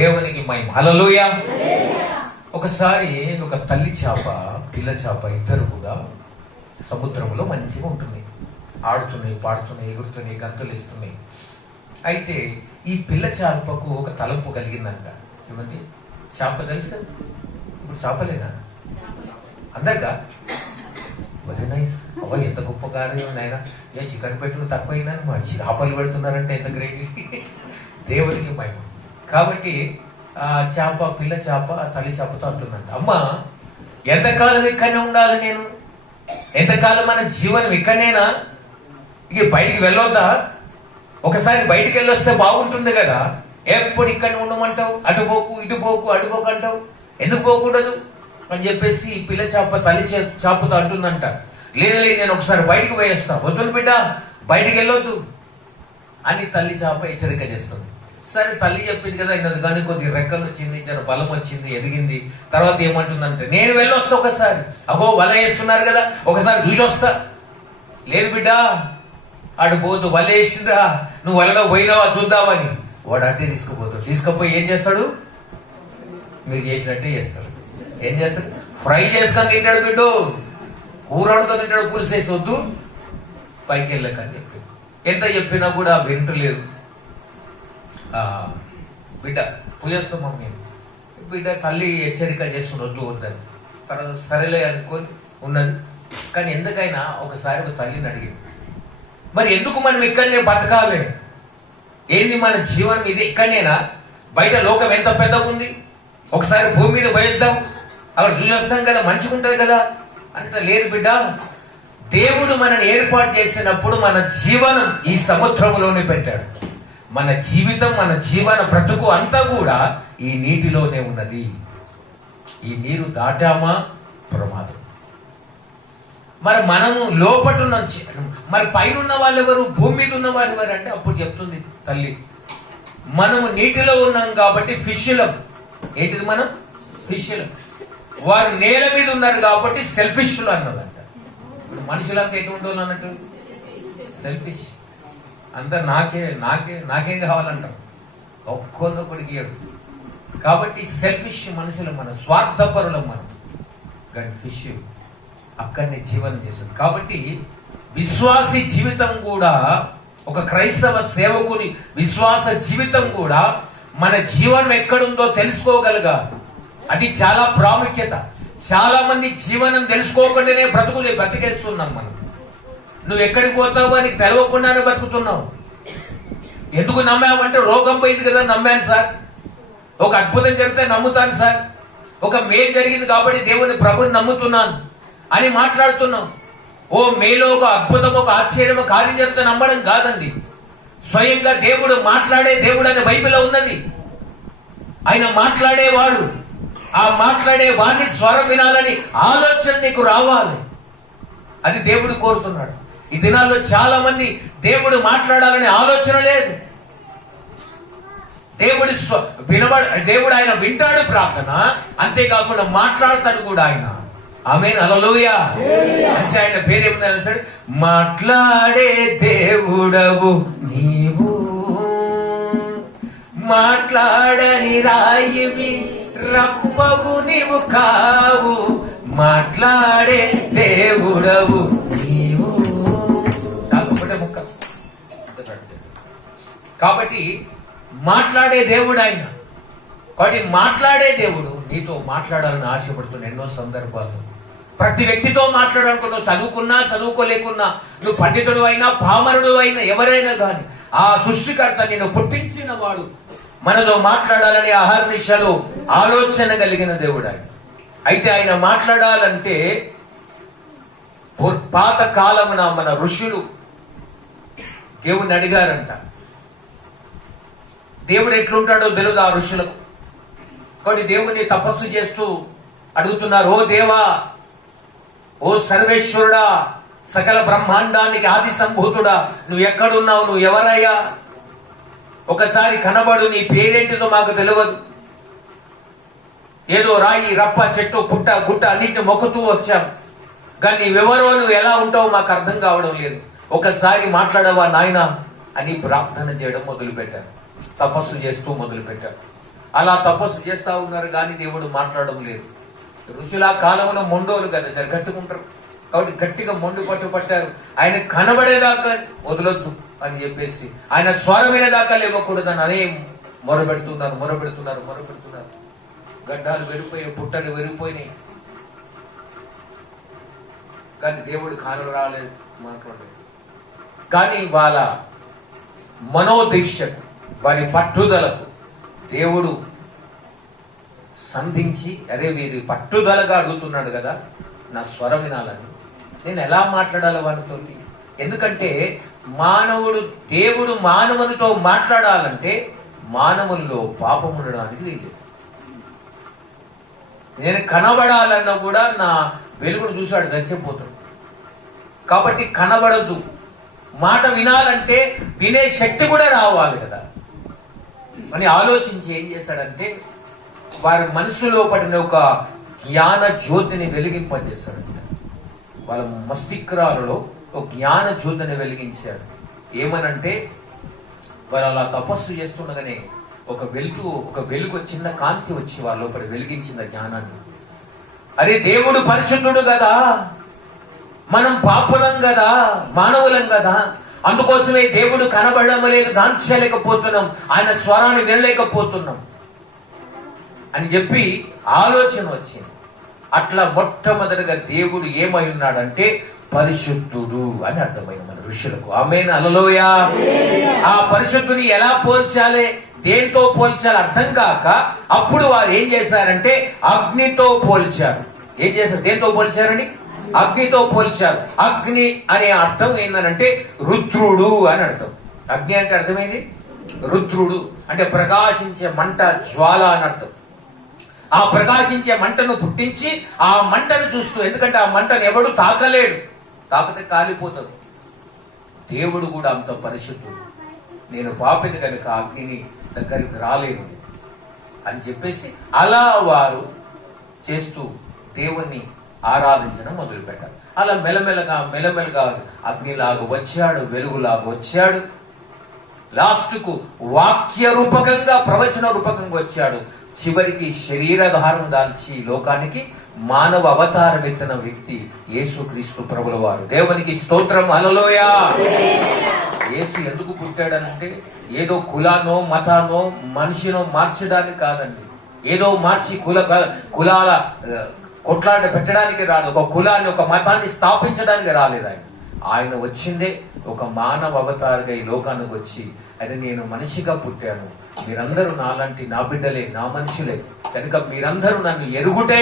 దేవునికి మహిమ. హల్లెలూయా. ఒకసారి ఒక తల్లి చేప పిల్ల చేప ఇద్దరు కూడా సముద్రంలో మంచిగా ఉంటుంది. ఆడుతున్నాయి, పాడుతున్నాయి, ఎగురుతున్నాయి, గంతులు ఇస్తున్నాయి. అయితే ఈ పిల్ల చేపకు ఒక తలంపు కలిగిందంట. ఏమంది? చేప తెలుసు కదా, ఇప్పుడు చేపలేనా అందరిగా? Very nice. అవ్వ ఎంత గొప్ప కార్యం నాయన. ఏ చికెన్ పెట్టుడు తక్కువైనా మా చేపలు పెడుతున్నారంటే ఎంత గ్రేట్. దేవునికి మహిమ. కాబట్టి ఆ చేప పిల్ల చేప తల్లి చేపతో అంటుందంట, అమ్మ ఎంతకాలం ఇక్కడనే ఉండాలి నేను? ఎంతకాలం మన జీవనం ఇక్కడనేనా? ఇక బయటికి వెళ్ళొద్దా? ఒకసారి బయటికి వెళ్ళొస్తే బాగుంటుంది కదా. ఎప్పుడు ఇక్కడ ఉండమంటావు? అటు పోకు, ఇటు పోకు, అటు పోకు అంటావు. ఎందుకు పోకూడదు అని చెప్పేసి పిల్ల చేప తల్లి చేపతో అంటుందంట, లేదు నేను ఒకసారి బయటికి పోయేస్తా. వద్దును బిడ్డ, బయటికి వెళ్ళొద్దు అని తల్లి చేప హెచ్చరిక చేస్తుంది. సరే తల్లి చెప్పింది కదా, అయినది కానీ కొద్ది రెక్కలు వచ్చింది, జర బలం వచ్చింది, ఎదిగింది. తర్వాత ఏమంటుందంటే, నేను వెళ్ళొస్తా ఒకసారి. అగో వల వేస్తున్నారు కదా, ఒకసారి చూసొస్తా. లేదు బిడ్డ, ఆడు పోతు వల వేసిందా, నువ్వు వలలో పోయినావా చూద్దామని. వాడు అంటే తీసుకుపోతాడు. తీసుకుపోయి ఏం చేస్తాడు? మీరు చేసినట్టే చేస్తాడు. ఏం చేస్తాడు? ఫ్రై చేసుకొని తింటాడు బిడ్డు, కూర వండుకొని తింటాడు. పులుసు వేసి వద్దు పైకి వెళ్ళకని చెప్పి ఎంత చెప్పినా కూడా వింటలేదు. బిడ్డ పూజేస్తాం మమ్మీ. బిడ్డ తల్లి హెచ్చరిక చేస్తున్న వద్దు వద్దని. తర్వాత సరేలే అనుకొని ఉన్నది. కానీ ఎందుకైనా ఒకసారి ఒక తల్లిని అడిగింది, మరి ఎందుకు మనం ఇక్కడనే బతకాలి? ఏంది మన జీవనం ఇది ఇక్కడనేనా? బయట లోకం ఎంత పెద్దగా ఉంది, ఒకసారి భూమి మీద పోయిద్దాం, అక్కడ చూసేస్తాం కదా, మంచిగా ఉంటుంది కదా అంటే. లేదు బిడ్డ, దేవుడు మనని ఏర్పాటు చేసినప్పుడు మన జీవనం ఈ సముద్రంలోనే పెట్టాడు. మన జీవితం, మన జీవన బ్రతుకు అంతా కూడా ఈ నీటిలోనే ఉన్నది. ఈ నీరు దాటామా ప్రమాదం. మరి మనము లోపట నుంచి, మరి పైన ఉన్న వాళ్ళు ఎవరు, భూమి మీద ఉన్న వాళ్ళు ఎవరు అంటే అప్పుడు చెప్తుంది తల్లి, మనము నీటిలో ఉన్నాం కాబట్టి ఫిష్లం. ఏంటిది? మనం ఫిష్లం. వారు నేల మీద ఉన్నారు కాబట్టి సెల్ఫిష్లు అన్నదంట. ఇప్పుడు మనుషులంతా ఎటు ఉండాలి అన్నట్టు సెల్ఫిష్. అంతా నాకే నాకే నాకేం కావాలంటాం, ఒక్కొక్కడికి ఏడు. కాబట్టి సెల్ఫిష్ మనుషులు, మన స్వార్థపరులం మనం. కానీ ఫిష్ అక్కడనే జీవనం చేస్తుంది. కాబట్టి విశ్వాసి జీవితం కూడా, ఒక క్రైస్తవ సేవకుని విశ్వాస జీవితం కూడా మన జీవనం ఎక్కడుందో తెలుసుకోగలగాలి. అది చాలా ప్రాముఖ్యత. చాలా మంది జీవనం తెలుసుకోకుండానే బ్రతికేస్తున్నాం మనం. నువ్వు ఎక్కడికి పోతావు అని తెలవకుండానే బతుకుతున్నావు. ఎందుకు నమ్మావంటే, రోగం పోయింది కదా నమ్మాను సార్, ఒక అద్భుతం జరిగితే నమ్ముతాను సార్, ఒక మేలు జరిగింది కాబట్టి దేవుని ప్రభుని నమ్ముతున్నాను అని మాట్లాడుతున్నాం. ఓ మేలో ఒక అద్భుతం, ఒక ఆశ్చర్యం, ఒక కార్యం జరిగితే నమ్మడం కాదండి. స్వయంగా దేవుడు మాట్లాడే దేవుడు అనే బైబిల్లో ఉన్నది. ఆయన మాట్లాడేవాడు. ఆ మాట్లాడే వాడిని స్వరం వినాలని ఆలోచన నీకు రావాలి. అది దేవుడు కోరుతున్నాడు. ఈ దినాల్లో చాలా మంది దేవుడు మాట్లాడాలని ఆలోచన లేదు. దేవుడు ఆయన వింటాడు ప్రార్థన, అంతేకాకుండా మాట్లాడతాడు కూడా ఆయన. ఆమేన్, హల్లెలూయా. ఆయన పేరేమన్నా తెలుసాడు? మాట్లాడే దేవుడవు నీవు, మాట్లాడని రాయివి రప్పవు నీవు కావు, మాట్లాడే దేవుడవు నీవు. కాబట్టి మాట్లాడే దేవుడు ఆయన. కాబట్టి మాట్లాడే దేవుడు నీతో మాట్లాడాలని ఆశపడుతున్న ఎన్నో సందర్భాలు. ప్రతి వ్యక్తితో మాట్లాడాలనుకున్నావు, చదువుకున్నా చదువుకోలేకున్నా, నువ్వు పండితుడు అయినా పామరుడు అయినా ఎవరైనా కానీ ఆ సృష్టికర్త నేను పుట్టించిన వాడు మనలో మాట్లాడాలని అహర్నిశలు ఆలోచన కలిగిన దేవుడు ఆయన. అయితే ఆయన మాట్లాడాలంటే పాత కాలమున మన ఋషులు దేవుణ్ణి అడిగారంట. దేవుడు ఎట్లుంటాడో తెలియదు ఆ ఋషులకు. కాబట్టి దేవుణ్ణి తపస్సు చేస్తూ అడుగుతున్నారు, ఓ దేవా, ఓ సర్వేశ్వరుడా, సకల బ్రహ్మాండానికి ఆది సంభూతుడా, నువ్వు ఎక్కడున్నావు, నువ్వు ఎవరయ్యా? ఒకసారి కనబడు, నీ పేరేంటిదో మాకు తెలియదు. ఏదో రాయి రప్ప చెట్టు పుట్ట గుట్ట అన్నింటిని మొక్కుతూ వచ్చాం, కానీ నువ్వెవరో, నువ్వు ఎలా ఉంటావో మాకు అర్థం కావడం లేదు. ఒకసారి మాట్లాడవా నాయనా అని ప్రార్థన చేయడం మొదలుపెట్టారు. తపస్సు చేస్తూ మొదలుపెట్టారు. అలా తపస్సు చేస్తా ఉన్నారు కానీ దేవుడు మాట్లాడడం లేదు. ఋషుల కాలంలో మొండోలు కదా, గట్టుకుంటారు కాబట్టి గట్టిగా మొండు పట్టారు. ఆయన కనబడేదాకా వదలొద్దు అని చెప్పేసి, ఆయన స్వరం వినేదాకా లేవకూడదని అనే మొరబెడుతున్నారు. గడ్డాలు వెరిపోయినాయి, పుట్టలు వెరిపోయినాయి, కానీ దేవుడు కానులు రాలేదు, మాట్లాడలేదు. కానీ వాళ్ళ మనోదీక్షకు, వారి పట్టుదలకు దేవుడు సంధించి, అరే వీరి పట్టుదలగా అడుగుతున్నాడు కదా నా స్వరం వినాలని, నేను ఎలా మాట్లాడాలి వారితో? ఎందుకంటే దేవుడు మానవునితో మాట్లాడాలంటే మానవుల్లో పాపం ఉండడానికి లేదు. నేను కనబడాలన్నా కూడా నా వెలుగును చూశాడు చచ్చిపోతాడు. కాబట్టి కనబడద్దు. మాట వినాలంటే వినే శక్తి కూడా రావాలి కదా అని ఆలోచించి ఏం చేశాడంటే, వారి మనసులో పడిన ఒక జ్ఞాన జ్యోతిని వెలిగింపజేశాడంట. వాళ్ళ మస్తిష్కాలలో ఒక జ్ఞాన జ్యోతిని వెలిగించాడు. ఏమనంటే, వాళ్ళు అలా తపస్సు చేస్తుండగానే ఒక వెలుగు చిన్న కాంతి వచ్చి వాళ్ళ లోపల వెలిగించిన జ్ఞానాన్ని. అరే దేవుడు పరిశుద్ధుడు కదా, మనం పాపులం కదా, మానవులం కదా, అందుకోసమే దేవుడు కనబడడం లేదు, గాంచలేకపోతున్నాం, ఆయన స్వరాన్ని వినలేకపోతున్నాం అని చెప్పి ఆలోచన వచ్చింది. అట్లా మొట్టమొదటిగా దేవుడు ఏమై ఉన్నాడంటే పరిశుద్ధుడు అని అర్థమైంది మన ఋషులకు. ఆమేన్, హల్లెలూయా. ఆ పరిశుద్ధుని ఎలా పోల్చాలి, దేంతో పోల్చాలి అర్థం కాక అప్పుడు వారు ఏం చేశారంటే అగ్నితో పోల్చారు. ఏం చేశారు? దేంతో పోల్చారండి? అగ్నితో పోల్చారు. అగ్ని అనే అర్థం ఏంటంటే రుద్రుడు అని అర్థం. అగ్ని అంటే అర్థమైంది రుద్రుడు అంటే ప్రకాశించే మంట, జ్వాల అని అర్థం. ఆ ప్రకాశించే మంటను పుట్టించి ఆ మంటను చూస్తూ, ఎందుకంటే ఆ మంటను ఎవడు తాకలేడు, తాకితే కాలిపోతుంది. దేవుడు కూడా అంత పరిశుద్ధుడు. నేను పాపిని కనుక అగ్నిని దగ్గరికి రాలేను అని చెప్పేసి అలా వారు చేస్తూ దేవుణ్ణి ఆరాధించడం మొదలు పెట్టారు. అలా మెల్లమెల్లగా అగ్నిలాగా వచ్చాడు, వెలుగులాగా వచ్చాడు. లాస్ట్కు వాక్య రూపకంగా, ప్రవచన రూపకంగా వచ్చాడు. చివరికి శరీరధారం దాల్చి లోకానికి మానవ అవతారం ఎత్తిన వ్యక్తి యేసుక్రీస్తు ప్రభుల వారు. దేవునికి స్తోత్రం, హల్లెలూయా. యేసు ఎందుకు పుట్టాడనంటే ఏదో కులానో మతానో మనిషినో మార్చడానికి కాదండి. ఏదో మార్చి కులాల కొట్లాట పెట్టడానికి రాదు. ఒక కులాన్ని, ఒక మతాన్ని స్థాపించడానికి రాలేదు ఆయన. ఆయన వచ్చిందే ఒక మానవ అవతారిగా ఈ లోకానికి వచ్చి, అది నేను మనిషిగా పుట్టాను, మీరందరూ నాలాంటి నా బిడ్డలే, నా మనుషులే, కనుక మీరందరూ నన్ను ఎరుగుటే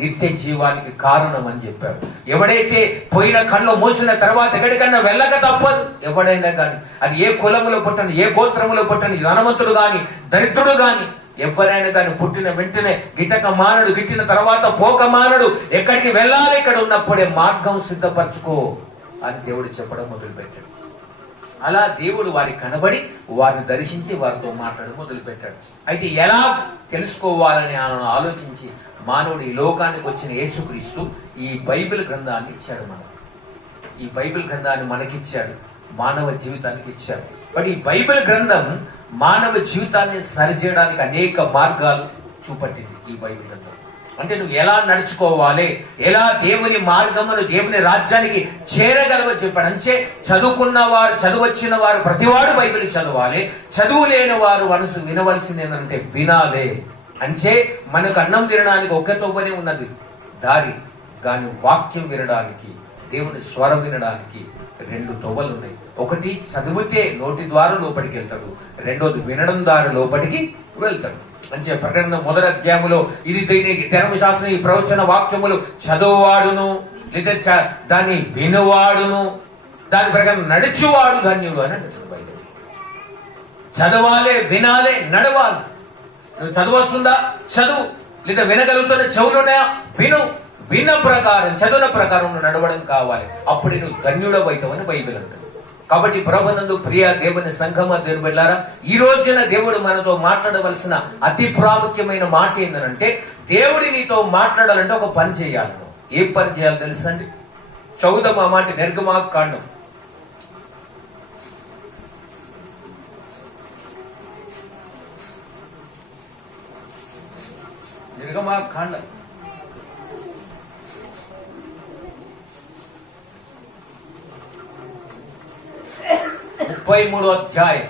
నిత్య జీవానికి కారణం అని చెప్పారు. ఎవడైతే పోయిన కళ్ళు మూసిన తర్వాత ఎక్కడికన్నా వెళ్ళక తప్పదు. ఎవడైనా కానీ, అది ఏ కులములో పుట్టను, ఏ గోత్రములో పుట్టను, ధనవంతుడు గాని దరిద్రుడు గాని, ఎవరైనా కానీ పుట్టిన వెంటనే గిట్టక మానడు, గిట్టిన తర్వాత పోక మానడు. ఎక్కడికి వెళ్ళాలి, ఇక్కడ ఉన్నప్పుడే మార్గం సిద్ధపరచుకో అని దేవుడు చెప్పడం మొదలు పెట్టాడు. అలా దేవుడు వారికి కనబడి వారిని దర్శించి వారితో మాట్లాడడం మొదలు పెట్టాడు. అయితే ఎలా తెలుసుకోవాలని ఆలోచించి మానవుడు ఈ లోకానికి వచ్చిన యేసుక్రీస్తు ఈ బైబిల్ గ్రంథాన్ని ఇచ్చాడు. ఈ బైబిల్ గ్రంథాన్ని మనకిచ్చాడు, మానవ జీవితానికి ఇచ్చాడు. బట్ ఈ బైబిల్ గ్రంథం మానవ జీవితాన్ని సరిచేయడానికి అనేక మార్గాలు చూపట్టింది. ఈ బైబిల్ గ్రంథం అంటే నువ్వు ఎలా నడుచుకోవాలి, ఎలా దేవుని మార్గమును, దేవుని రాజ్యానికి చేరగలవో చెప్పాడు. అంటే చదువుకున్నవారు, చదువు వచ్చిన వారు ప్రతివాడు బైబిల్ చదవాలి. చదువు లేని వారు మనసు వినవలసింది ఏంటంటే వినాలే. అంటే మనకు అన్నం తినడానికి ఒకే తోపనే ఉన్నది దారి, కానీ వాక్యం వినడానికి, దేవుని స్వరం వినడానికి రెండు తోవలు ఉన్నాయి. ఒకటి చదివితే నోటి ద్వారా లోపలికి వెళ్తాడు, రెండోది వినడం ద్వారా లోపలికి వెళ్తాడు. అంటే ప్రకటన 1వ అధ్యాయములో ఇది ధర్మశాస్త్రం, ఈ ప్రవచన వాక్యములు చదువువాడును, లేదా దాన్ని వినువాడును, దాని ప్రకారం నడిచేవాడు ధన్యుడు అని అంటుంది బైబిల్. చదవాలి, వినాలి, నడవాలి. నువ్వు చదువు వస్తుందా చదువు, లేదా వినగలుగుతున్న చెవులున్నాయా విను, విన్న ప్రకారం, చదువుల ప్రకారం నడవడం కావాలి. అప్పుడు నువ్వు ధన్యుడవు అవుతావని బైబిల్ అంటుంది. కాబట్టి ప్రభునందు ప్రియ దేవుని సంఘమా, దేవుని బిడ్డలారా, ఈ రోజున దేవుడు మనతో మాట్లాడవలసిన అతి ప్రాముఖ్యమైన మాట ఏంటంటే, దేవుడి నీతో మాట్లాడాలంటే ఒక పని చేయాలి. ఏ పని చేయాలి తెలుసండి? చదువుదాం ఆ మాట, నిర్గమాకాండం నిర్గమకాండ 33వ అధ్యాయం.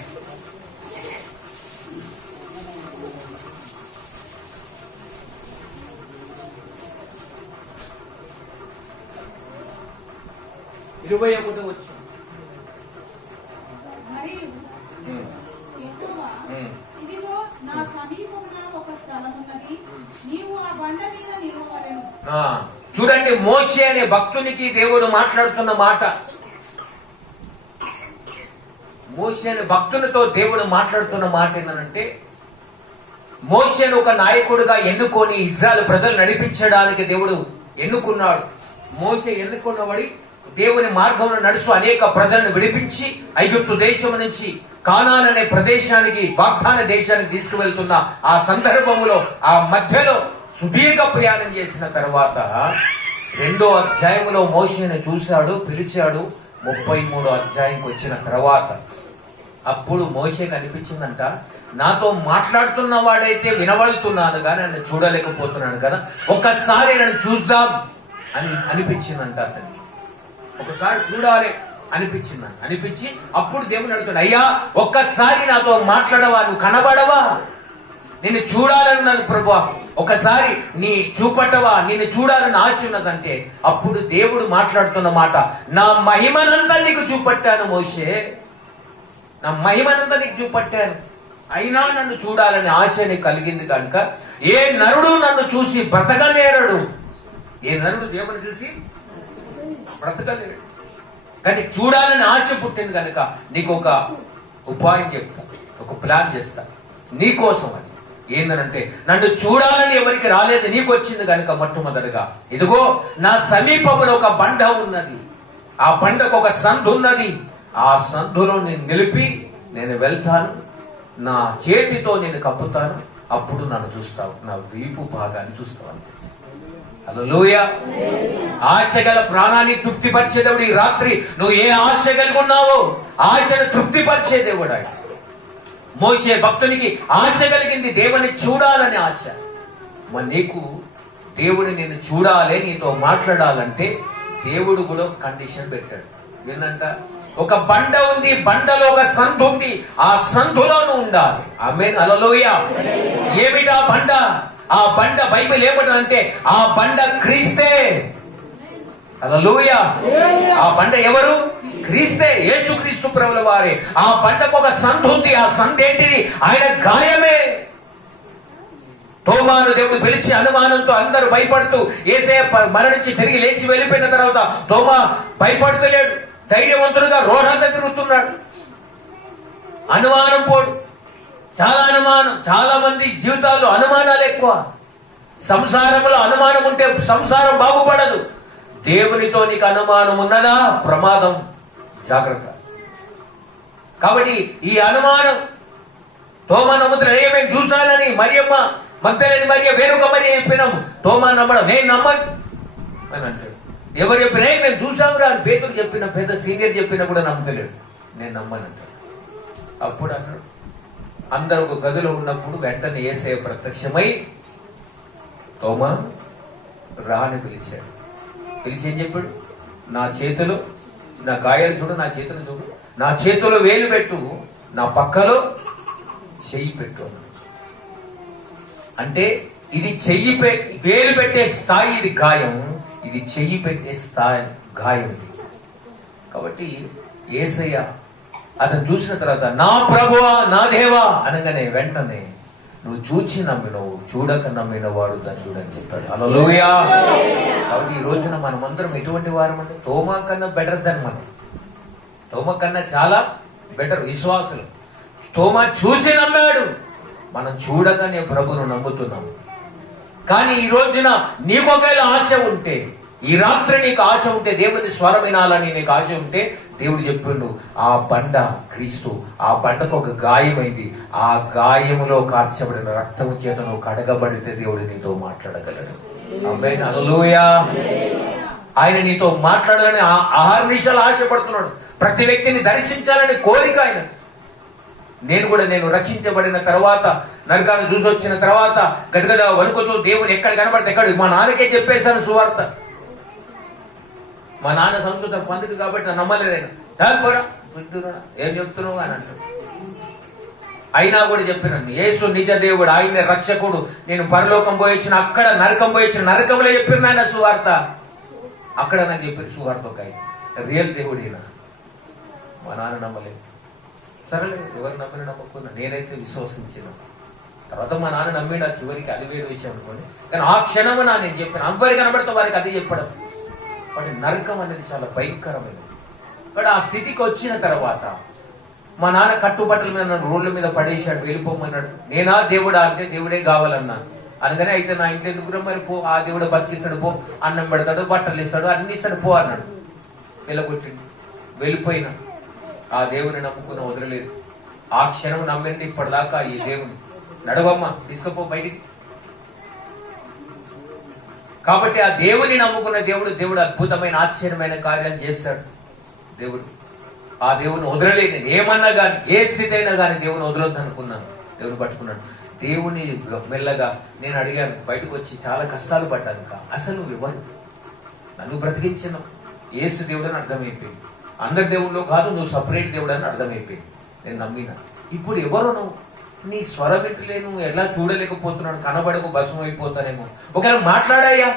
ఇరవై ఒకటి వచ్చి ఇదిగో నా సమీపమున ఒక స్థలం ఉన్నది, నీవు ఆ బండ మీద నిలవవలెను. చూడండి, మోషే అనే భక్తునికి దేవుడు మాట్లాడుతున్న మాట. మోషే అనే భక్తునితో దేవుడు మాట్లాడుతున్న మాట ఏంటంటే, మోషేను ఒక నాయకుడిగా ఎన్నుకొని ఇశ్రాయేలు ప్రజలు నడిపించడానికి దేవుడు ఎన్నుకున్నాడు. మోషే ఎన్నుకున్నవాడి దేవుని మార్గంలో నడుస్తూ అనేక ప్రజలను విడిపించి ఐగుప్తు దేశం నుంచి కానాన్ అనే ప్రదేశానికి, వాగ్దాన దేశానికి తీసుకువెళ్తున్న ఆ సందర్భంలో ఆ మధ్యలో సుదీర్ఘ ప్రయాణం చేసిన తర్వాత 2వ అధ్యాయంలో మోషేను చూశాడు, పిలిచాడు. 33వ అధ్యాయంకి వచ్చిన తర్వాత అప్పుడు మోషేకి అనిపించిందంట, నాతో మాట్లాడుతున్న వాడైతే వినవలుతున్నాను కానీ నన్ను చూడలేకపోతున్నాను కదా, ఒక్కసారి నన్ను చూద్దాం అని అనిపించిందంట. అతనికి ఒకసారి చూడాలి అనిపించి అప్పుడు దేవుని అడుగుతాడు, అయ్యా ఒక్కసారి నాతో మాట్లాడవా, నువ్వు కనబడవా, నిన్ను చూడాలన్నాను ప్రభువా, ఒకసారి నీ చూపట్టవా, నిన్ను చూడాలని ఆశ ఉన్నదంటే అప్పుడు దేవుడు మాట్లాడుతున్న మాట, నా మహిమనంతా నీకు చూపట్టాను మోషే, నా మహిమనంతా నీకు చూపట్టాను, అయినా నన్ను చూడాలని ఆశ నీకు కలిగింది కనుక ఏ నరుడు నన్ను చూసి బ్రతకలేరడు. ఏ నరుడు దేవుని చూసి బ్రతకలేడు, కానీ చూడాలని ఆశ పుట్టింది కనుక నీకు ఒక ఉపాయం చెప్తా, ఒక ప్లాన్ చేస్తా నీకోసం. అని ఏందనంటే, నన్ను చూడాలని ఎవరికి రాలేదు, నీకు వచ్చింది కనుక మొట్టమొదటిగా ఇదిగో నా సమీపంలో ఒక బండ ఉన్నది, ఆ బండకు ఒక సందు ఉన్నది, ఆ సందులో నేను నిలిపి నేను వెళ్తాను, నా చేతితో నేను కప్పుతాను, అప్పుడు నన్ను చూస్తావు, నా వీపు భాగాన్ని చూస్తావు అంతే. హల్లెలూయా. ఆశ గల ప్రాణాన్ని తృప్తిపరిచే దేవుడు ఈ రాత్రి నువ్వు ఏ ఆశ కలిగి ఉన్నావో ఆశను తృప్తిపరిచే దేవుడు ఆయన. మోషే భక్తునికి ఆశ కలిగింది దేవుని చూడాలని ఆశ. మరి నీకు దేవుడు నిన్ను చూడాలి, నీతో మాట్లాడాలంటే దేవుడు కూడా కండిషన్ పెట్టాడు. ఏంటంట, ఒక బండ ఉంది, బండలో ఒక సందు ఉంది, ఆ సందులోనూ ఉండాలి. ఆమేన్. హల్లెలూయా. ఏమిటా బండ? ఆ బండ బైబిల్ ఏమంటే ఆ బండ క్రీస్తే. హల్లెలూయా. ఆ బండ ఎవరు? క్రీస్తే, యేసుక్రీస్తు ప్రభుల వారే. ఆ బండకు ఒక సందు ఉంది, ఆ సందు ఏంటిది? ఆయన గాయమే. తోమాను దేవుడు పిలిచి అనుమానంతో అందరూ భయపడుతూ, యేసయ్య మరణించి తిరిగి లేచి వెళ్ళిపోయిన తర్వాత తోమా భయపడుతలేడు, ధైర్యవంతుడుగా రోడ్డంతా తిరుగుతున్నాడు. అనుమానం పోడు, చాలా అనుమానం. చాలా మంది జీవితాల్లో అనుమానాలు ఎక్కువ. సంసారంలో అనుమానం ఉంటే సంసారం బాగుపడదు. దేవునితో నీకు అనుమానం ఉన్నదా? ప్రమాదం, జాగ్రత్త. కాబట్టి ఈ అనుమానం, తోమా నమ్ముతున్నా మేము చూశానని మరియమ్మ మగ్దలేని మరియ వేరొక మరి చెప్పినాం, తోమా నమ్మడం నేను నమ్మను అని అంటాడు. ఎవరు చెప్పినా మేము చూసామురా అని పేతురు చెప్పిన, పెద్ద సీనియర్ చెప్పినా కూడా నమ్మలేడు, నేను నమ్మనంటాడు. అప్పుడు అన్నాడు, అందరూ ఒక గదిలో ఉన్నప్పుడు వెంటనే యేసయ్య ప్రత్యక్షమై తోమా రా అని పిలిచాడు. పిలిచి ఏం చెప్పాడు? నా చేతులు, నా గాయాలు చూడు, నా చేతులు చూడు, నా చేతిలో వేలు పెట్టు, నా పక్కలో చెయ్యి పెట్టు. అంటే ఇది చెయ్యి వేలు పెట్టే స్థాయి ఇది గాయం, ఇది చెయ్యి పెట్టే స్థాయి గాయం ఇది. కాబట్టి యేసయ్య అతను చూసిన తర్వాత నా ప్రభువా నా దేవా అనగానే వెంటనే నువ్వు చూచి నమ్మినవు, చూడక నమ్మిన వాడు ధన్యుడు అని చెప్పాడు. హల్లెలూయా. కాబట్టి ఈ రోజున మనమందరం ఎటువంటి వారమండి? తోమా కన్నా బెటర్ దన్ మనం. తోమా కన్నా చాలా బెటర్ విశ్వాసులు. తోమా చూసి నమ్మాడు, మనం చూడగానే ప్రభును నమ్ముతున్నాం. కానీ ఈ రోజున నీకు ఒకవేళ ఆశ ఉంటే, ఈ రాత్రి నీకు ఆశ ఉంటే, దేవుని స్వరం వినాలని నీకు ఆశ ఉంటే, దేవుడు చెప్పిండు ఆ బండ క్రీస్తు. ఆ బండకు ఒక గాయమైంది, ఆ గాయములో కార్చబడిన రక్తము చేత నువ్వు కడగబడితే దేవుడు నీతో మాట్లాడగలడు. ఆమేన్. హల్లెలూయా. ఆయన నీతో మాట్లాడాలని 6 నిమిషాలు ఆశపడుతున్నాడు. ప్రతి వ్యక్తిని దర్శించాలని కోరిక ఆయన. నేను రక్షించబడిన తర్వాత, నరకాన్ని చూసి వచ్చిన తర్వాత గదగద వణుకుతూ దేవుని ఎక్కడ కనబడితే ఎక్కడ మా నాన్నకే చెప్పేశాను సువార్త. మా నాన్న సంస్కృత పండితుడు కాబట్టి నన్ను నమ్మలేను. చాలిపోరా వింటున్నా, ఏం చెప్తున్నావు అని అంటాడు. అయినా కూడా చెప్పినాను, యేసు నిజ దేవుడు, ఆయన రక్షకుడు. నేను పరలోకం పోయొచ్చిన, అక్కడ నరకం పోయొచ్చిన, నరకంలో చెప్పిన ఆయన సువార్త. అక్కడ నాకు చెప్పిన సువార్త ఒక ఆయన రియల్ దేవుడు ఈయన. మా నాన్న నమ్మలేదు. సరేలే, ఎవరు నమ్మిన నమ్మకున్నా, నేనైతే విశ్వసించిన. తర్వాత మా నాన్న నమ్మిండు, ఆ చివరికి అది వేరే విషయం అనుకోండి. కానీ ఆ క్షణము నేను చెప్పాను, అందరికి కనబడితే వారికి అది చెప్పడం. వాటి నరకం అనేది చాలా భయంకరమైనది. కానీ ఆ స్థితికి వచ్చిన తర్వాత మా నాన్న కట్టుబట్టల మీద నన్ను రోడ్ల మీద పడేశాడు, వెళ్ళిపోమన్నాడు. నేనా దేవుడా అంటే దేవుడే కావాలన్నాను. అందుకని అయితే నా ఇంట్లో ఎందుకు మరి పో, ఆ దేవుడు బతికిస్తాడు పో, అన్నం పెడతాడు, బట్టలు ఇస్తాడు, అన్ని ఇస్తాడు పో అన్నాడు. వెళ్ళగొట్టిండు, వెళ్ళిపోయినా. ఆ దేవుని నమ్ముకున్న వదలలేదు. ఆ క్షణం నమ్మింది ఇప్పటిదాకా ఈ దేవుని. నడవమ్మా, తీసుకుపో బయటికి. కాబట్టి ఆ దేవుని నమ్ముకున్న దేవుడు అద్భుతమైన ఆశ్చర్యమైన కార్యాలు చేస్తాడు. దేవుడు ఆ దేవుని వదలలేదు. నేను ఏమన్నా కానీ, ఏ స్థితి అయినా కానీ దేవుని వదలొద్దు అనుకున్నాను. దేవుని పట్టుకున్నాను. దేవుని మెల్లగా నేను అడిగాను, బయటకు వచ్చి చాలా కష్టాలు పడ్డాను. అసలు నువ్వు ఎవరు? నన్ను బ్రతికించిన యేసు దేవుడు అని అర్థమైపోయింది. అందరి దేవుళ్ళు కాదు, నువ్వు సపరేట్ దేవుడు అని అర్థమైపోయింది. నేను నమ్మిన. ఇప్పుడు ఎవరు నువ్వు? నీ స్వరం వింటలేను, ఎలా చూడలేకపోతున్నాను, కనబడకు భస్మం అయిపోతానేమో. ఒకవేళ మాట్లాడాయా,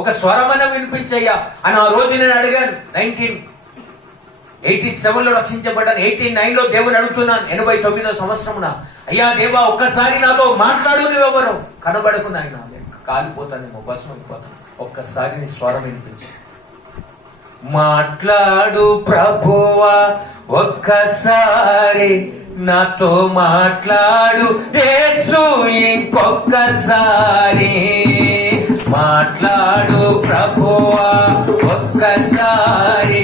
ఒక స్వరమన వినిపించయ్యా అని ఆ రోజు నేను అడిగాను. 1987లో రక్షించబడ్డాను. 89లో దేవుని అడుగుతున్నాను. 89వ సంవత్సరమున, అయ్యా దేవా ఒక్కసారి నాతో మాట్లాడు, నువ్వెవరు? కనబడకు నాయన, కాలిపోతానేమో, భస్మం అయిపోతాను. ఒక్కసారి నీ స్వరం వినిపించు. మాట్లాడు ప్రభువా, ఒక్కసారి నాతో మాట్లాడు యేసు, ఇంకొక్కసారి మాట్లాడు ప్రభువా, ఒక్కసారి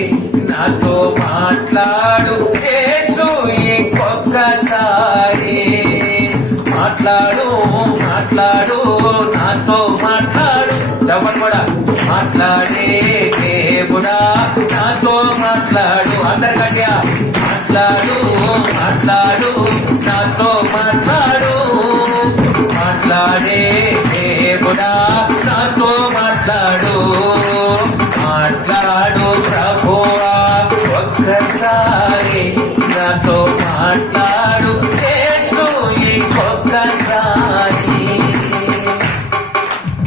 నాతో మాట్లాడు యేసు, ఇంకొక్కసారి మాట్లాడు నాతో మాట్లాడు. చెప్పండి కూడా, మాట్లాడే దేవుడా నాతో మాట్లాడు. అందరికంటే మాట్లాడు నాతో మాట్లాడు. మాట్లాడే దేవుడా నాతో మాట్లాడు. మాట్లాడు ప్రభువా, ఒక్కసారి నాతో మాట్లాడు యేసు, ఇంకొక్కసారి.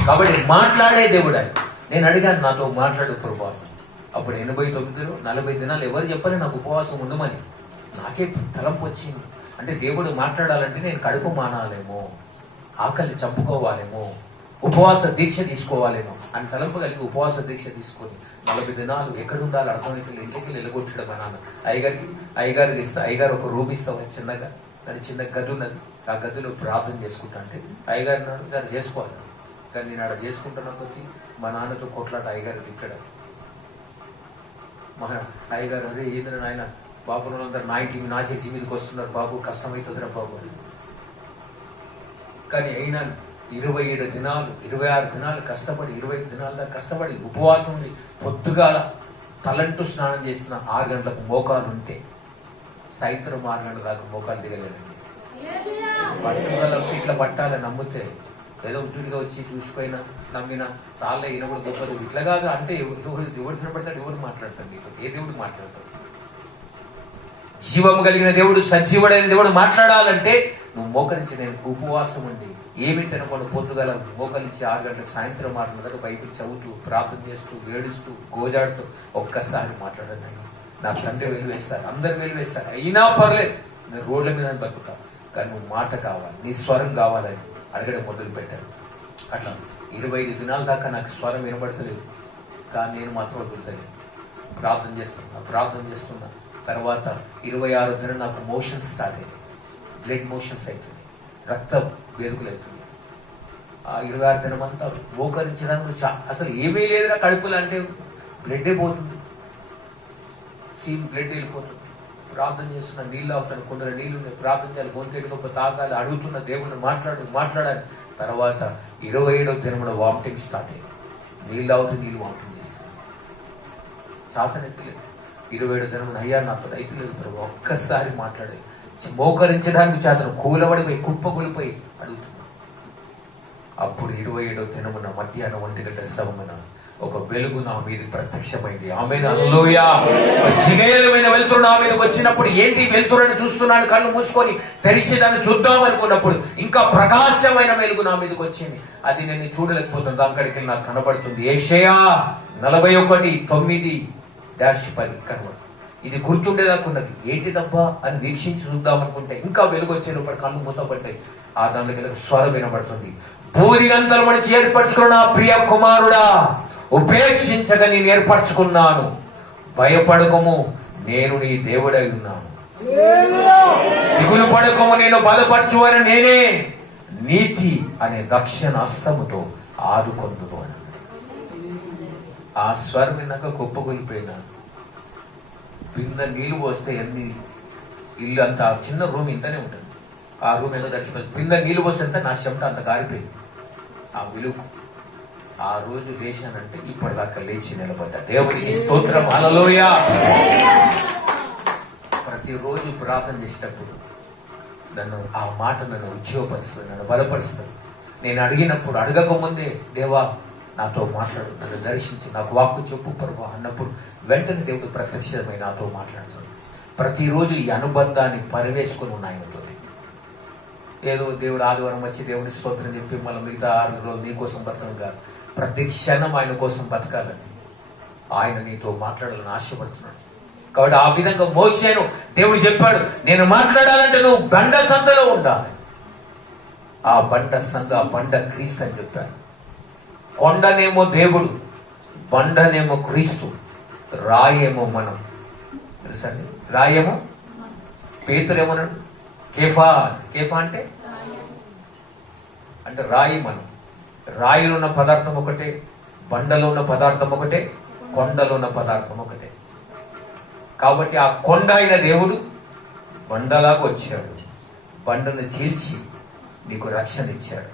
కాబట్టి మాట్లాడే దేవుడా. నేను అడిగాను, నాతో మాట్లాడు ప్రభువా. అప్పుడు 89లో 40 దినాలు ఎవరు చెప్పని నాకు ఉపవాసం ఉండమని. నాకే తలంపు వచ్చింది. అంటే దేవుడు మాట్లాడాలంటే నేను కడుపు మానాలేమో, ఆకలి చంపుకోవాలేమో, ఉపవాస దీక్ష తీసుకోవాలేమో అని తలంపు కలిగి ఉపవాస దీక్ష తీసుకొని 40 దినాలు ఎక్కడ ఉండాలో అర్థమైతే ఇంటికి వెళ్ళగొట్టడం. మా నాన్న అయ్యగారికి ఇస్తా, అయ్యగారు ఒక రూమ్ ఇస్తామని చిన్నగా, కానీ చిన్న గది ఉన్నది. ఆ గదిలో ప్రార్థన చేసుకుంటా అంటే అయ్యగారు నాడు దాన్ని చేసుకోవాలి. కానీ నేను ఆడ చేసుకుంటున్న కొద్దీ మా నాన్నతో కొట్లాట అయ్యగారు తిట్టడం. మా అయ్యగారు, అరే ఏంద్ర నాయన, బాబులందరూ నా చర్చి మీదకి వస్తున్నారు బాబు, కష్టమవుతుందిరా బాబు అని. కానీ అయినా 27 దినాలు 26 దినాలు కష్టపడి 25 దినాల దాకా కష్టపడి ఉపవాసం ఉంది. పొద్దుగాల తలంటూ స్నానం చేసిన 6 గంటలకు మోకాలు ఉంటే సాయంత్రం 6 గంటల దాకా మోకాలు దిగలేదండి. పట్టుదలకు ఇట్లా పట్టాలని నమ్మితే ఏదో ఉద్యోగిగా వచ్చి చూసిపోయినా నమ్మినా చాలా ఈయన కూడా గొప్పది ఇట్లా కాదు అంటే ఎవరు తినబడతాడు, ఎవరు మాట్లాడతాడు మీతో? ఏ దేవుడు మాట్లాడతాడు? జీవము కలిగిన దేవుడు, సజీవుడైన దేవుడు మాట్లాడాలంటే నువ్వు మోకరించి, నేను ఉపవాసం ఉండి ఏమి తినకుండా పొద్దుగల మోకరించి 6 గంటలకు సాయంత్రం 6 గంటలకు బైబిల్ చదువుతూ ప్రార్థన చేస్తూ ఏడుస్తూ గోజాడుతూ ఒక్కసారి మాట్లాడండి. నా తండ్రి వెలివేస్తారు, అందరు వెలివేస్తారు, అయినా పర్లేదు, నేను రోడ్ల మీద బతుకుతా, కానీ నువ్వు మాట కావాలి, నీ స్వరం కావాలని అడగడం మొదలు పెట్టాను. అట్లా 25 దినాల దాకా నాకు స్వరం వినబడతలేదు. కానీ నేను మాత్రం వదులుతాను, ప్రార్థన చేస్తున్నా. తర్వాత 26వ దినం నాకు మోషన్స్ స్టార్ట్ అయ్యాయి, బ్లడ్ మోషన్స్ అవుతుంది, రక్త వేదుకులు అవుతుంది. ఆ 26వ దినం అంతా మోకరించడానికి అసలు ఏమీ లేదురా కడుపులు, అంటే బ్లడ్డే పోతుంది, బ్లడ్ వెళ్ళిపోతుంది. ప్రార్థన చేస్తున్నా, నీళ్ళు అవుతాను, కొందరు నీళ్ళు ఉన్నాయి, ప్రార్థన చేయాలి, గొంతెడుకొక తాకాలి, అడుగుతున్న దేవుని మాట్లాడాలి. తర్వాత 27వ దినంలో వామిటింగ్ స్టార్ట్ అయ్యింది, నీళ్ళు అవుతుంది, నీళ్ళు వామిటింగ్ చేస్తుంది, చాతనెత్తలేదు. 27వ దినం అయ్యా నాతో రైతు లేదు ప్రభు, ఒక్కసారి మాట్లాడే మోకరించడానికి చేతను కూలబడిపోయి కుప్పకూలిపోయి అడుగుతున్నాడు. అప్పుడు 27వ దినమున మధ్యాహ్నం 1 సమమున ఒక వెలుగు నా మీద ప్రత్యక్షమైంది. ఆమేన్, హల్లెలూయా. జిగేలమైన వెలుతురు నా మీదకి వచ్చినప్పుడు ఏంటి వెలుతురని చూస్తున్నాను, కళ్ళు మూసుకొని తెరిచి దాన్ని చూద్దాం అనుకున్నప్పుడు ఇంకా ప్రకాశమైన వెలుగు నా మీదకి వచ్చింది. అది నేను చూడలేకపోతున్నాను. అక్కడికి వెళ్ళి నాకు కనబడుతుంది. యెషయా 41:9-10 కనబడుతుంది. ఇది గుర్తుండేదాకున్నది. ఏంటిదబ్బా అని వీక్షించి చూద్దాం అనుకుంటే ఇంకా వెలుగు వచ్చేటప్పుడు కళ్ళు మూతపడ్డాయి. ఆ దానికి స్వరం వినబడుతుంది. భూదిగంతలు మడిచి ఏర్పరచుకున్న నా ప్రియ కుమారుడా, ఉపేక్షించగా నేను ఏర్పరచుకున్నాను, భయపడకము, నేను నీ దేవుడై ఉన్నాను. దిగులు పడకము, నేను బలపరచువని నేనే నీతి అనే దక్షిణ హస్తముతో ఆదుకొందును అని. ఆ స్వరం విన్నాక కుప్పగొలిపోయినా. కింద నీళ్లు పోస్తే ఎన్ని ఇల్లు అంత చిన్న రూమ్ ఇంతనే ఉంటుంది. ఆ రూమ్ ఏదో దర్శిపోయింది. కింద నీళ్లు పోస్తే అంతా నా చెమట అంత కారిపోయింది. ఆ వెలుగు ఆ రోజు లేచానంటే ఇప్పటిదాకా లేచి నిలబడ్డా. దేవునికి స్తోత్రం, హల్లెలూయా. ప్రతిరోజు ప్రార్థన చేసేటప్పుడు ఆ మాట నన్ను ఉద్యోగపరుస్తుంది, నన్ను బలపరుస్తుంది. నేను అడిగినప్పుడు అడగక ముందే దేవా నాతో మాట్లాడు, నన్ను దర్శించి నాకు వాక్కు చెప్పు ప్రభువా అన్నప్పుడు వెంటనే దేవుడు ప్రత్యక్షమై నాతో మాట్లాడుతుంది. ప్రతిరోజు ఈ అనుబంధాన్ని పరివేసుకుని ఉన్నాయి ఉంటుంది. ఏదో దేవుడు ఆదివారం వచ్చి దేవుడి స్తోత్రం చెప్పి మళ్ళీ మిగతా 6 రోజులు నీ కోసం బతకడం కాదు. ప్రతి క్షణం ఆయన కోసం బతకాలని, ఆయన నీతో మాట్లాడాలని ఆశపడుతున్నాడు. కాబట్టి ఆ విధంగా మోషేను దేవుడు చెప్పాడు, నేను మాట్లాడాలంటే నువ్వు బండ సందులో ఉండాలి. ఆ బండ సందు, ఆ బండ క్రీస్తు అని చెప్పాడు. కొండనేమో దేవుడు, బండనేమో క్రీస్తు, రాయేమో మనం. తెలుసా? రాయేమో పేతురేమన్నాడు, కేఫా అంటే రాయి. మనం రాయిలో ఉన్న పదార్థం ఒకటే, బండలో ఉన్న పదార్థం ఒకటే, కొండలో ఉన్న పదార్థం ఒకటే. కాబట్టి ఆ కొండ అయిన దేవుడు బండలాగా వచ్చాడు, బండను చీల్చి నీకు రక్షణ ఇచ్చాడు.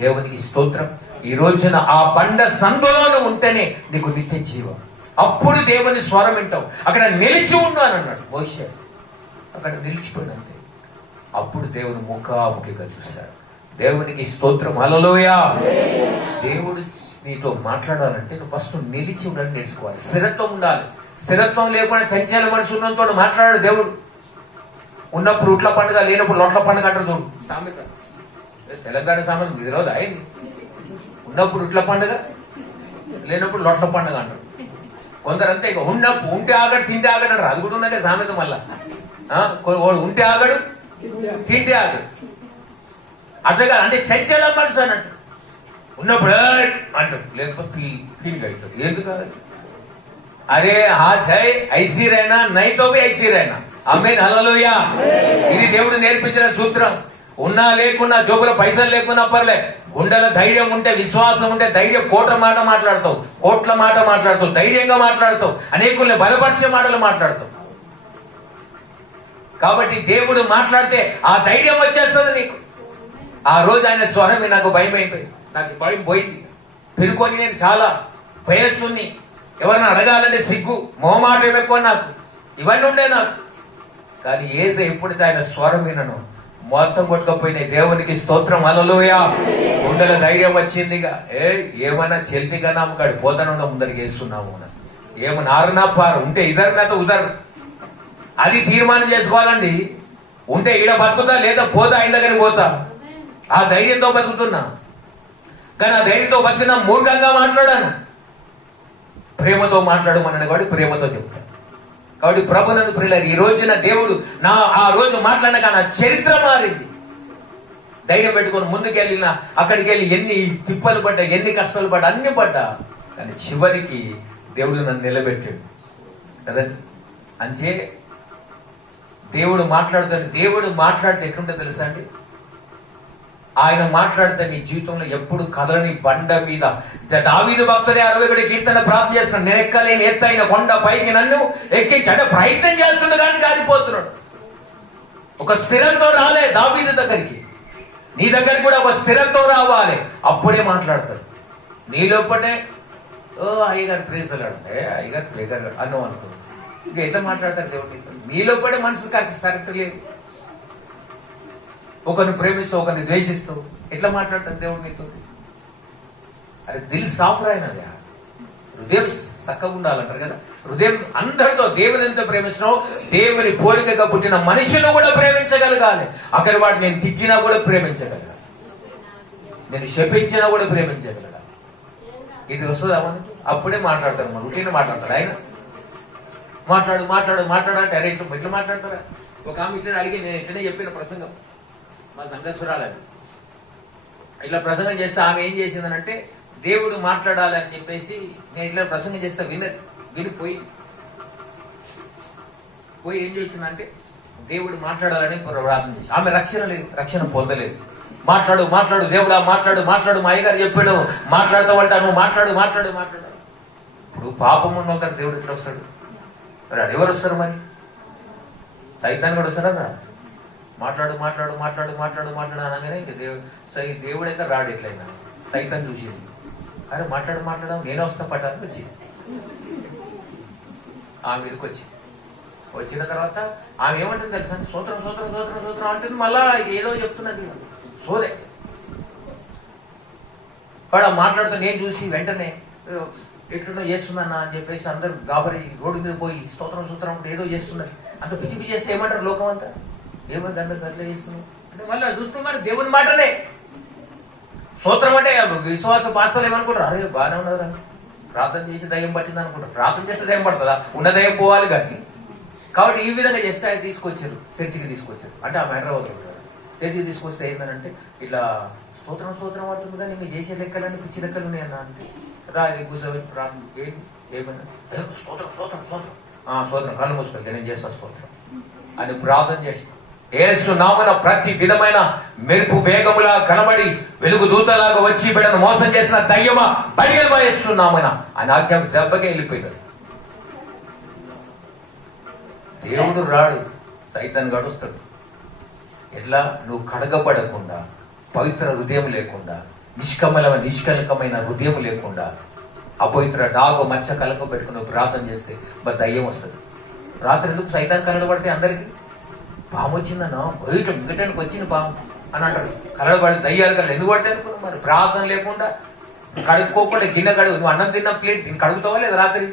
దేవునికి స్తోత్రం. ఈ రోజున ఆ బండ సందులోనే ఉంటేనే నీకు నిత్య జీవం. అప్పుడు దేవుని స్వరం వింటావు. అక్కడ నిలిచి ఉన్నాను అన్నాడు మోషే. అక్కడ నిలిచిపోయినంతే. అప్పుడు దేవుని ముఖాముఖిగా చూశాడు. దేవునికి స్తోత్రం, హల్లెలూయా. దేవుడు నీతో మాట్లాడాలంటే నువ్వు ఫస్ట్ నిలిచి ఉండని నేర్చుకోవాలి. స్థిరత్వం ఉండాలి. స్థిరత్వం లేకుండా చంచల మనిషి ఉన్నంతో మాట్లాడాడు దేవుడు. ఉన్నప్పుడు ఉట్ల పండుగ, లేనప్పుడు లొట్ల పండుగ అంటారు చూడు సామెత. తెలంగాణ సామెత ఇది రోజు అయింది. ఉన్నప్పుడు ఉట్ల పండుగ, లేనప్పుడు లొట్ల పండుగ అంటారు కొందరు. అంతే, ఇక ఉన్నప్పుడు ఉంటే ఆగడు తింటే ఆగడు అంటారు. అది కూడా ఉన్నదే సామెత. మళ్ళా ఉంటే ఆగడు తింటే ఆగడు. అట్లా అంటే చంచల మనిషి అన్నట్టు. ఉన్నప్పుడు అంటారు, లేకపోతే ఫీల్ అవుతాడు. ఎందుకు? అరే హాత్ హై ఐసీ రైనా, నైతో ఐసీ రైనా. Amen, hallelujah. ఇది దేవుడు నేర్పించిన సూత్రం. ఉన్నా లేకున్నా, జోబులో పైసలు లేకున్నా పర్లే, గుండెల ధైర్యం ఉంటే, విశ్వాసం ఉంటే ధైర్యం కోట్ల మాట మాట్లాడతావు, ధైర్యంగా మాట్లాడతావు, అనేకుల్ని బలపరిచే మాటలు మాట్లాడతావు. కాబట్టి దేవుడు మాట్లాడితే ఆ ధైర్యం వచ్చేస్తుంది నీకు. ఆ రోజు ఆయన స్వరమే నాకు భయం అయిపోయింది. నాకు భయం పోయింది. పెరుకొని నేను చాలా భయస్తుంది. ఎవరైనా అడగాలంటే సిగ్గు, మొహమాటం ఎక్కువ నాకు. ఇవన్నీ ఉండే నాకు. కానీ యేసు ఎప్పుడైతే ఆయన స్వరం వినను మొత్తం కొట్టుకపోయినాయి. దేవునికి స్తోత్రం, హల్లెలూయా. గుండెల ధైర్యం వచ్చిందిగా. ఏమన్నా చెల్తిగా నమ్మకాడు పోతానున్నా ముందరికి వేస్తున్నాము. ఏమన్నా ఆరునా పారు ఉంటే ఇదర్నాతో ఉదర్, అది తీర్మానం చేసుకోవాలండి. ఉంటే ఈడ బతుకుతా, లేదా పోతా ఆయన దగ్గరికి పోతా. ఆ ధైర్యంతో బతుకుతున్నా. కానీ ఆ ధైర్యంతో బతుకున్నా మూర్ఖంగా మాట్లాడాను. ప్రేమతో మాట్లాడమని వాడు ప్రేమతో చెప్తాను. కాబట్టి ప్రభువును ప్రియులారా, ఈ రోజున దేవుడు ఆ రోజు మాట్లాడినాక నా చరిత్ర మారింది. ధైర్యం పెట్టుకొని ముందుకెళ్ళిన, అక్కడికి వెళ్ళి ఎన్ని తిప్పలు పడ్డా, ఎన్ని కష్టాలు పడ్డా, అన్ని పడ్డా, కానీ చివరికి దేవుడు నన్ను నిలబెట్టాడు కదండి. అంతే దేవుడు మాట్లాడితే ఎట్లుంటే తెలుసా అండి? ఆయన మాట్లాడితే నీ జీవితంలో ఎప్పుడు కదలని బండ మీద. దావీదు భక్తుడే 60 కీర్తన ప్రార్థన చేస్తున్నాడు. నేను ఎక్కలేని ఎత్తైన కొండ పైకి నన్ను ఎక్కించి, అంటే ప్రయత్నం చేస్తుండే కానీ జారిపోతున్నాడు. ఒక స్థిరంతో రాలే దావీదు దగ్గరికి. నీ దగ్గరికి కూడా ఒక స్థిరంతో రావాలి. అప్పుడే మాట్లాడతాడు. నీ లోపటే అయ్యగారు ప్రేసలాడు, అయ్యగారు ప్రేగారు అన్నావు అనుకో, ఇంకా ఎట్లా మాట్లాడతారు దేవుడు? నీ లోపడే మనసు కరెక్ట్ లేదు. ఒకరిని ప్రేమిస్తూ ఒకరిని ద్వేషిస్తూ ఎట్లా మాట్లాడతాడు దేవుడు నీతో? అరే దిల్ సాఫ్ రాయినది, హృదయం చక్కగా ఉండాలంటారు కదా. హృదయం అందరితో దేవుని ఎంత ప్రేమిస్తున్నావు, దేవుని పోలికగా పుట్టిన మనిషిని కూడా ప్రేమించగలగాలి. అక్కడ వాడు నేను తిట్టినా కూడా ప్రేమించగలగాలి, నేను శపించినా కూడా ప్రేమించగలగాలి. ఇది వస్తుందా మనకి? అప్పుడే మాట్లాడతారు, మనం ఉట్టిన మాట్లాడతాడు ఆయన. మాట్లాడు మాట్లాడు మాట్లాడు అంటే అరే ఇట్లా మాట్లాడతారా? ఒక ఆమె ఇట్లా అడిగి, నేను ఇట్లనే చెప్పిన ప్రసంగం మా సంఘస్వరాలని ఇట్లా ప్రసంగం చేస్తే ఆమె ఏం చేసిందనంటే దేవుడు మాట్లాడాలని చెప్పేసి నేను ఇట్లా ప్రసంగం చేస్తా వినిపోయి ఏం చేసిందంటే దేవుడు మాట్లాడాలని ప్రార్థన చేసి ఆమె రక్షణ లేదు, రక్షణ పొందలేదు. మాట్లాడు మాట్లాడు దేవుడా మాట్లాడు మాట్లాడు, మా అయ్యగారు చెప్పాడు మాట్లాడతావంటా, నువ్వు మాట్లాడు మాట్లాడు మాట్లాడు. ఇప్పుడు పాపం ఉన్న దేవుడు ఎట్లా వస్తాడు? మరి ఎవరు వస్తారు? మరి సైతాన్ని కూడా వస్తారా? మాట్లాడు మాట్లాడు మాట్లాడు మాట్లాడు మాట్లాడు అనగానే ఇక దేవుడైతే రాడు. ఎట్లయినా సైతాన్ని చూసింది, అరే మాట్లాడు మాట్లాడడం నేనే వస్తా పట్టాలని వచ్చింది. ఆమె మీదకి వచ్చిన తర్వాత ఆమె ఏమంటుంది తెలుసా? సూత్రం సూత్రం సూత్రం సూత్రం అంటుంది. మళ్ళా ఏదో చెప్తున్నది సోదే. వాడు మాట్లాడుతూ నేను చూసి వెంటనే ఎట్లనో చేస్తుందన్నా అని చెప్పేసి అందరు గాబరి రోడ్డు మీద పోయి స్తోత్రం సూత్రం అంటే ఏదో చేస్తున్నది. అంత పిచ్చి పిచ్చి చేస్తే ఏమంటారు లోకం అంతా? ఏమంటే అందరికి అట్లా చేస్తున్నావు అంటే మళ్ళీ చూస్తున్నారు దేవుని మాటనే. స్తోత్రం అంటే విశ్వాస పాస్తాలు ఏమనుకుంటారు? అరే బాగానే ఉన్నదా, ప్రార్థన చేసి దయ్యం పట్టింది అనుకుంటారు. ప్రార్థన చేస్తే దయ్యం పడుతుందా? ఉన్న దయ్యం పోవాలి కానీ. కాబట్టి ఈ విధంగా చేస్తే ఆయన తీసుకొచ్చారు, చర్చికి తీసుకొచ్చారు. అంటే ఆ హైదరాబాద్లో చర్చికి తీసుకొస్తే ఏంటంటే ఇట్లా స్తోత్రం స్తోత్రం అంటుంది కానీ మీరు చేసే లెక్కలన్నీ పిచ్చి లెక్కలు ఉన్నాయన్నా అంటే రా కూర్చోబెట్టి ప్రార్థన ఏమన్నా స్తోత్రం స్తోత్రం స్తోత్రం స్తోత్రం కళ్ళు మూసుకోవాలి నేను చేస్తా స్తోత్రం అని ప్రార్థన చేస్తాను. యేసు నామమున ప్రతి విధమైన మెరుపు వేగములా కనబడి వెలుగు దూతలాగా వచ్చి బిడ్డను మోసం చేసిన దయ్యమా బయలు యేసు నామమున అని ఆజ్ఞ దెబ్బకే వెళ్ళిపోయినాడు. దేవుడు రాడు, సైతాన్ గడుస్తాడు. ఎట్లా? నువ్వు కడగబడకుండా, పవిత్ర హృదయం లేకుండా, నిష్కలకమైన హృదయం లేకుండా, అపవిత్ర డాగు మచ్చ కలక పెట్టుకుని ప్రార్థన చేస్తే మరి దయ్యం వస్తుంది. రాత్రి ఎందుకు సైతాన్ కలలు పడితే అందరికి పాము వచ్చిందన్నా బయట మిగటానికి వచ్చింది పాము అని అంటారు. కలలు పడి దయ్యాలు కలలు ఎందుకు పడితే అనుకున్నావు? మరి ప్రార్థన లేకుండా కడుక్కోకుండా గిన్నె కడుగు. నువ్వు అన్నం తిన్న ప్లేట్ దీన్ని కడుగుతావా లేదా? రాత్రి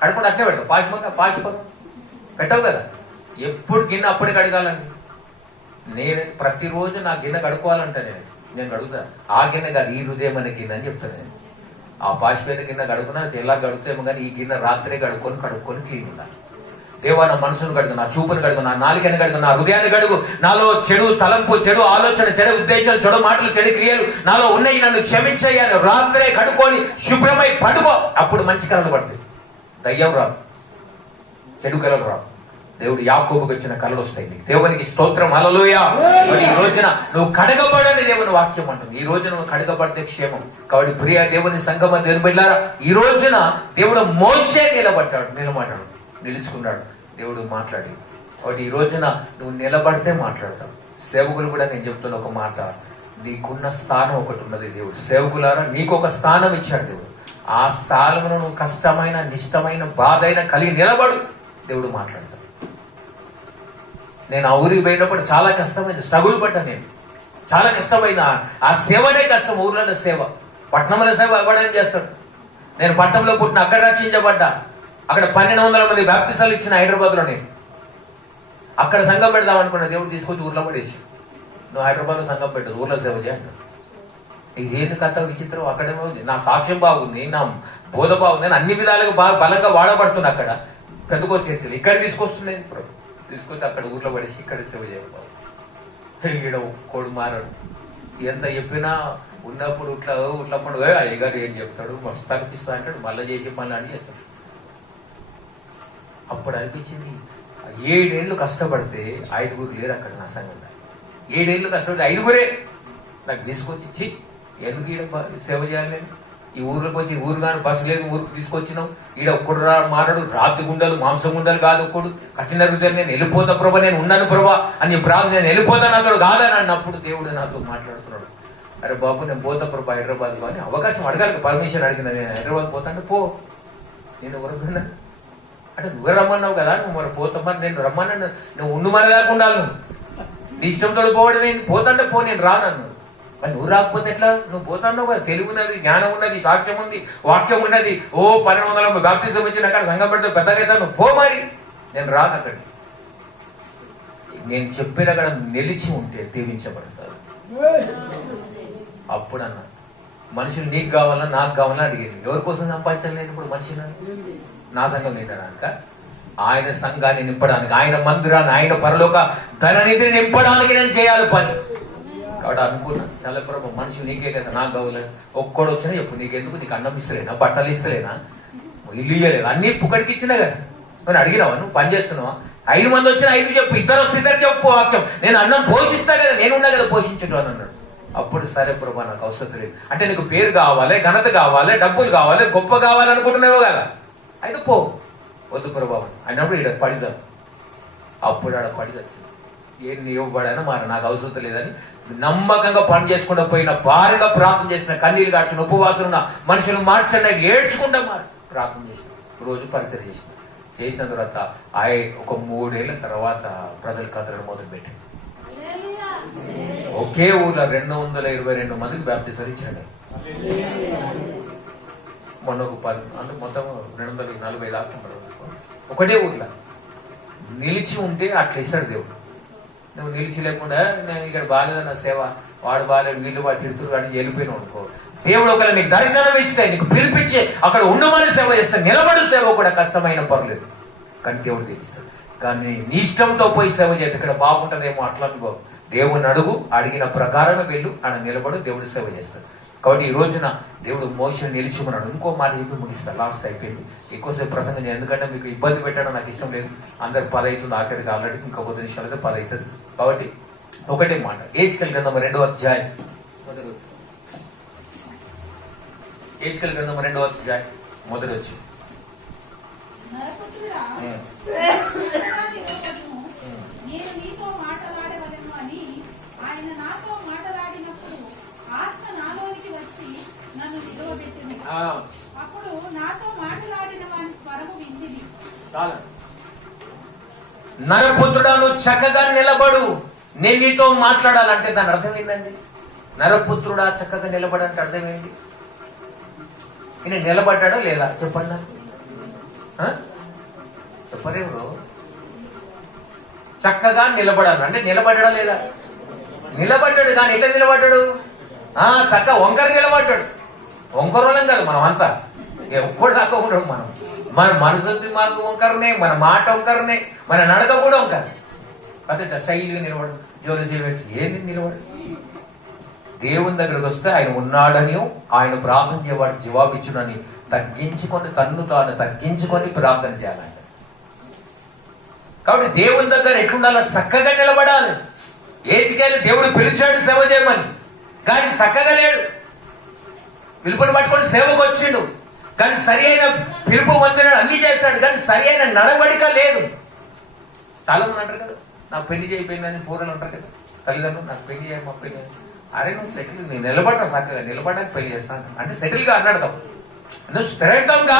కడుక్కుండా అట్నే పెడతావు, పాచిపోతావు పెట్టవు కదా. ఎప్పుడు గిన్నె అప్పుడే కడగాలండి. నేను ప్రతిరోజు నా గిన్నె కడుక్కోవాలంటే నేను కడుగుతాను. ఆ గిన్నె కాదు, ఈ హృదయం అనే గిన్నె అని చెప్తాను నేను. ఆ పాచిపోయిన గిన్నె కడుగున్నా ఎలా కడుగుతామో కానీ ఈ గిన్నె రాత్రే కడుక్కొని క్లీన్ ఉండాలి. దేవా నా మనసును కడుగు, నా చూపును కడుగు, నా నాలుకని కడుగు, నా హృదయాన్ని కడుగు. నాలో చెడు తలంపు, చెడు ఆలోచన, చెడు ఉద్దేశాలు, చెడు మాటలు, చెడు క్రియలు నాలో ఉన్నాయి, నన్ను క్షమించయ్యాను. రాత్రే కడుక్కొని శుభ్రమై పడుకో. అప్పుడు మంచి కళలు పడతాయి, దయ్యం రాదు, చెడు కళలు రావు. దేవుడు యాకోబుకి వచ్చిన కళలు వస్తాయి. దేవునికి స్తోత్రం, హల్లెలూయా. మరి ఈ రోజున నువ్వు కడగబడని దేవుని వాక్యం అంటుంది. ఈ రోజు నువ్వు కడగబడితే క్షేమం. కాబట్టి ప్రియ దేవుని సంగమ దేవుని బిడ్డలారా, ఈ రోజున దేవుడు మోషే నిలబడ్డాడు, నిలుచుకున్నాడు. దేవుడు మాట్లాడి. కాబట్టి ఈ రోజున నువ్వు నిలబడితే మాట్లాడతావు. సేవకులు కూడా నేను చెప్తున్న ఒక మాట, నీకున్న స్థానం ఒకటి ఉన్నది. దేవుడు సేవకులారా నీకు ఒక స్థానం ఇచ్చాడు దేవుడు. ఆ స్థానంలో నువ్వు కష్టమైన, నిష్టమైన, బాధ అయినా కలిగి నిలబడు, దేవుడు మాట్లాడతాడు. నేను ఆ ఊరికి పోయినప్పుడు చాలా కష్టమైన స్ట్రగుల్ పడ్డా. నేను చాలా కష్టమైన ఆ సేవనే కష్టం. ఊర్లలో సేవ, పట్టణంలో సేవ ఎవడని చేస్తాడు. నేను పట్టణంలో పుట్టిన, అక్కడ రక్షించబడ్డా. అక్కడ 1200 మంది బాప్తిసాలు ఇచ్చిన హైదరాబాద్లో. నేను అక్కడ సంఘం పెడదాం అనుకున్నా, దేవుడు తీసుకొచ్చి ఊర్లో పడేసి, నువ్వు హైదరాబాద్లో సంఘం పెట్టదు, ఊర్లో సేవ చేయండి. ఇదేంటి కథ విచిత్రం. అక్కడేమో నా సాక్ష్యం బాగుంది, నా బోధ బాగుంది, నేను అన్ని విధాలుగా బాగా బలంగా వాడబడుతున్నా. అక్కడ పెద్దకొచ్చేసి ఇక్కడ తీసుకొస్తుంది, తీసుకొచ్చి అక్కడ ఊర్లో పడేసి ఇక్కడ సేవ చేయకపో. ఈడ ఒక్కడు మారాడు. ఎంత చెప్పినా ఉన్నప్పుడు ఉన్నప్పుడు అయ్యగారు ఏం చెప్తాడు, మస్తు అనిపిస్తా అంటాడు, మళ్ళీ చేసే పనులు అని చేస్తాడు. అప్పుడు అనిపించింది, 7 ఏళ్ళు కష్టపడితే 5 లేరు అక్కడ నా సంఘంలో. 7 ఏళ్ళు కష్టపడితే 5 నాకు తీసుకొచ్చి ఎందుకు ఈడ సేవ చేయాలి? నేను ఈ ఊరికి వచ్చి, ఊరు కానీ బస్సు లేదు, ఊరికి తీసుకొచ్చినావు. ఈడ ఒక్కడు మారాడు, రాతి గుండెలు, మాంసం గుండెలు కాదు ఒక్కడు, కఠిన హృదయం. నేను వెళ్ళిపోతా ప్రభా, నేను ఉన్నాను ప్రభా అని నేను వెళ్ళిపోతాను అతడు కాదని అన్నప్పుడు దేవుడు నాతో మాట్లాడుతున్నాడు. అరే బాబు నేను పోతా ప్రభా హైదరాబాద్ అని అవకాశం అడగాలి, పర్మిషన్ అడిగిన. నేను హైదరాబాద్ పోతా అంటే పో, నేను ఎవరున్నా అంటే నువ్వే రమ్మన్నావు కదా, నువ్వు మరి పోతా. మరి నేను రమ్మన్నా, నువ్వు ఉండు మరి లేకుండా నీ ఇష్టంతో పోవడం ఏంటి? పోతాంటే పో, నేను రానన్నాడు. మరి నువ్వు రాకపోతే ఎట్లా? నువ్వు పోతాన్నావు కదా, తెలివి ఉన్నది, జ్ఞానం ఉన్నది, సాక్ష్యం ఉంది, వాక్యం ఉన్నది. 1200 బాప్తిజం వచ్చిన అక్కడ సంఘం పెడితే పెద్దగా అవుతాను, పో మరి. నేను రాను అక్కడికి. నేను చెప్పిన అక్కడ నిలిచి ఉంటే దీవించబడతారు. అప్పుడన్నా మనుషులు నీకు కావాలా నాకు కావాలని అడిగేది. ఎవరి కోసం సంపాదించాలి నేను ఇప్పుడు మనిషిని? నా సంఘం నిండడానిక? ఆయన సంఘాన్ని నింపడానికి, ఆయన మందిరాన్ని, ఆయన పరలోక ధననిధిని నింపడానికి నేను చేయాలి పని. కాబట్టి అనుకున్నాను, చాలా ప్రభు మనిషి నీకే కదా, నాకు కావాలని. ఒక్కడు వచ్చినా చెప్పు, నీకెందుకు? నీకు అన్నం ఇస్తలేనా, బట్టలు ఇస్తలేనా, ఇల్లు ఇయ్యలేదా? అన్ని పుక్కడికి ఇచ్చినా కదా. నువ్వు అడిగినావా? నువ్వు పని చేస్తున్నావా? 5 మంది వచ్చినా 5 చెప్పు, 2 వస్తే 2 చెప్పు వాక్యం. నేను అన్నం పోషిస్తా కదా, నేనున్నా కదా పోషించడం అని అన్నాడు. అప్పుడు సరే ప్రభా, నాకు అవసరం లేదు. అంటే నీకు పేరు కావాలి, ఘనత కావాలి, డబ్బులు కావాలి, గొప్ప కావాలనుకుంటున్నావో కదా, అయితే పో. వద్దు ప్రభావ అన్నప్పుడు ఇక్కడ పడిదా. అప్పుడు ఆడ పడిదా ఏం ఇవ్వబడానో మరి నాకు అవసరం లేదని నమ్మకంగా పని చేసుకుంటూ పోయిన, భారీగా ప్రార్థన చేసిన, కన్నీళ్ళు కాచిన, ఉపవాసం ఉన్న మనుషులు మార్చండి ఏడ్చుకుంటా ప్రార్థన చేసిన, రోజు పరిచయం చేసిన తర్వాత ఒక 3 ఏళ్ల తర్వాత ప్రజలు కథలు మొదలు పెట్టారు. ఒకే ఊర్లో 222 మందికి బ్యాప్టిజం ఇచ్చాడు. మొన్న ఒక 10 అంటే మొత్తం 240 దాకా ఒకటే ఊర్లో నిలిచి ఉంటే అట్లా ఇస్తాడు దేవుడు. నువ్వు నిలిచి లేకుండా నేను ఇక్కడ బాగాలేదన్న సేవ, వాడు బాగాలేడు, వీళ్ళు వాడు తిడుతురు అని వెళ్ళిపోయినావు అనుకో, దేవుడు ఒకవేళ నీకు దర్శనం ఇస్తే, నీకు పిలిపించి అక్కడ ఉండమని సేవ చేస్తే, నిలబడు సేవ కూడా కష్టమైన పర్లేదు కానీ దేవుడు తీపిస్తాడు. కానీ నీ ఇష్టంతో పోయి సేవ చేస్తే ఇక్కడ బాగుంటుందేమో అట్లా అనుకో. దేవుని అడుగు, అడిగిన ప్రకారమే వెళ్ళు, ఆయన నిలబడు, దేవుడు సేవ చేస్తాడు. కాబట్టి ఈ రోజున దేవుడు మోషేని నిలిచి ఉన్నాడు. ఇంకో మాట చెప్పి ముగిస్తా, లాస్ట్ అయిపోయింది. ఎక్కువసేపు ప్రసంగం చేయాలి, ఎందుకంటే మీకు ఇబ్బంది పెట్టడం నాకు ఇష్టం లేదు. అందరికి 10 అవుతుంది, ఆఖరికి ఆల్రెడీ ఇంకా 10 నిమిషాలైతే 10 అవుతుంది. కాబట్టి ఒకటే మాట, హెజ్కేలు గ్రంథం 2వ అధ్యాయం హెజ్కేలు గ్రంథం 2వ అధ్యాయం మొదటి వచ్చి నేను నీతో మాట్లాడవలను అని ఆయన నాతో మాట్లాడినప్పుడు ఆత్మ నాలోనికి వచ్చి నన్ను నిలవబెట్టింది. అప్పుడు నాతో మాట్లాడిన వాని స్వరము వింటిని. నరపుత్రుడా, నువ్వు చక్కగా నిలబడు, నేను నీతో మాట్లాడాలంటే దాని అర్థం ఏంటండి? నరపుత్రుడా చక్కగా నిలబడంటే అర్థం ఏంటి? ఈయన నిలబడ్డాడా లేదా చెప్పండి నాకు. చెప్పరేవరు? చక్కగా నిలబడాలి అంటే నిలబడ్డా లేదా? నిలబడ్డాడు. కానీ ఎట్లా నిలబడ్డాడు? చక్క వంకర నిలబడ్డాడు. వంకరోళం కాదు మనం అంతా, ఎప్పుడు దాకా ఉండడు. మన మనసు మాకు వంకరనే, మన మాట వంకరనే, మన నడక కూడా వంకర. అదే శైలిగా నిలబడు, ఏంది నిలబడు? దేవుని దగ్గరకు వస్తే ఆయన ఉన్నాడని, ఆయన ప్రార్థన చేయవాడు జవాబిచ్చునని తగ్గించుకొని, తన్ను తాను తగ్గించుకొని ప్రార్థన చేయాలంట. కాబట్టి దేవుని దగ్గర ఎట్లుండాలో చక్కగా నిలబడాలి. ఏచికేలు దేవుడు పిలిచాడు సేవ చేయమని, కానీ చక్కగా లేడు. పిలుపుని పట్టుకొని సేవకు వచ్చిండు, కానీ సరి అయిన పిలుపు పొందినాడు, అన్ని చేశాడు, కానీ సరి అయిన నడవడిక లేదు. చాలా మంది అంటారు కదా, నాకు పెళ్లి చేయపోయిందని పూర్వలు అంటారు కదా, తల్లిదండ్రులు నాకు పెళ్లి చేయ, మా పెళ్లి. అరే నువ్వు సెటిల్, నేను నిలబడ్డా, చక్కగా నిలబడ్డానికి పెళ్లి చేస్తాను అంటే సెటిల్గా అన్నాడు. నువ్వు స్థిరత్వంగా.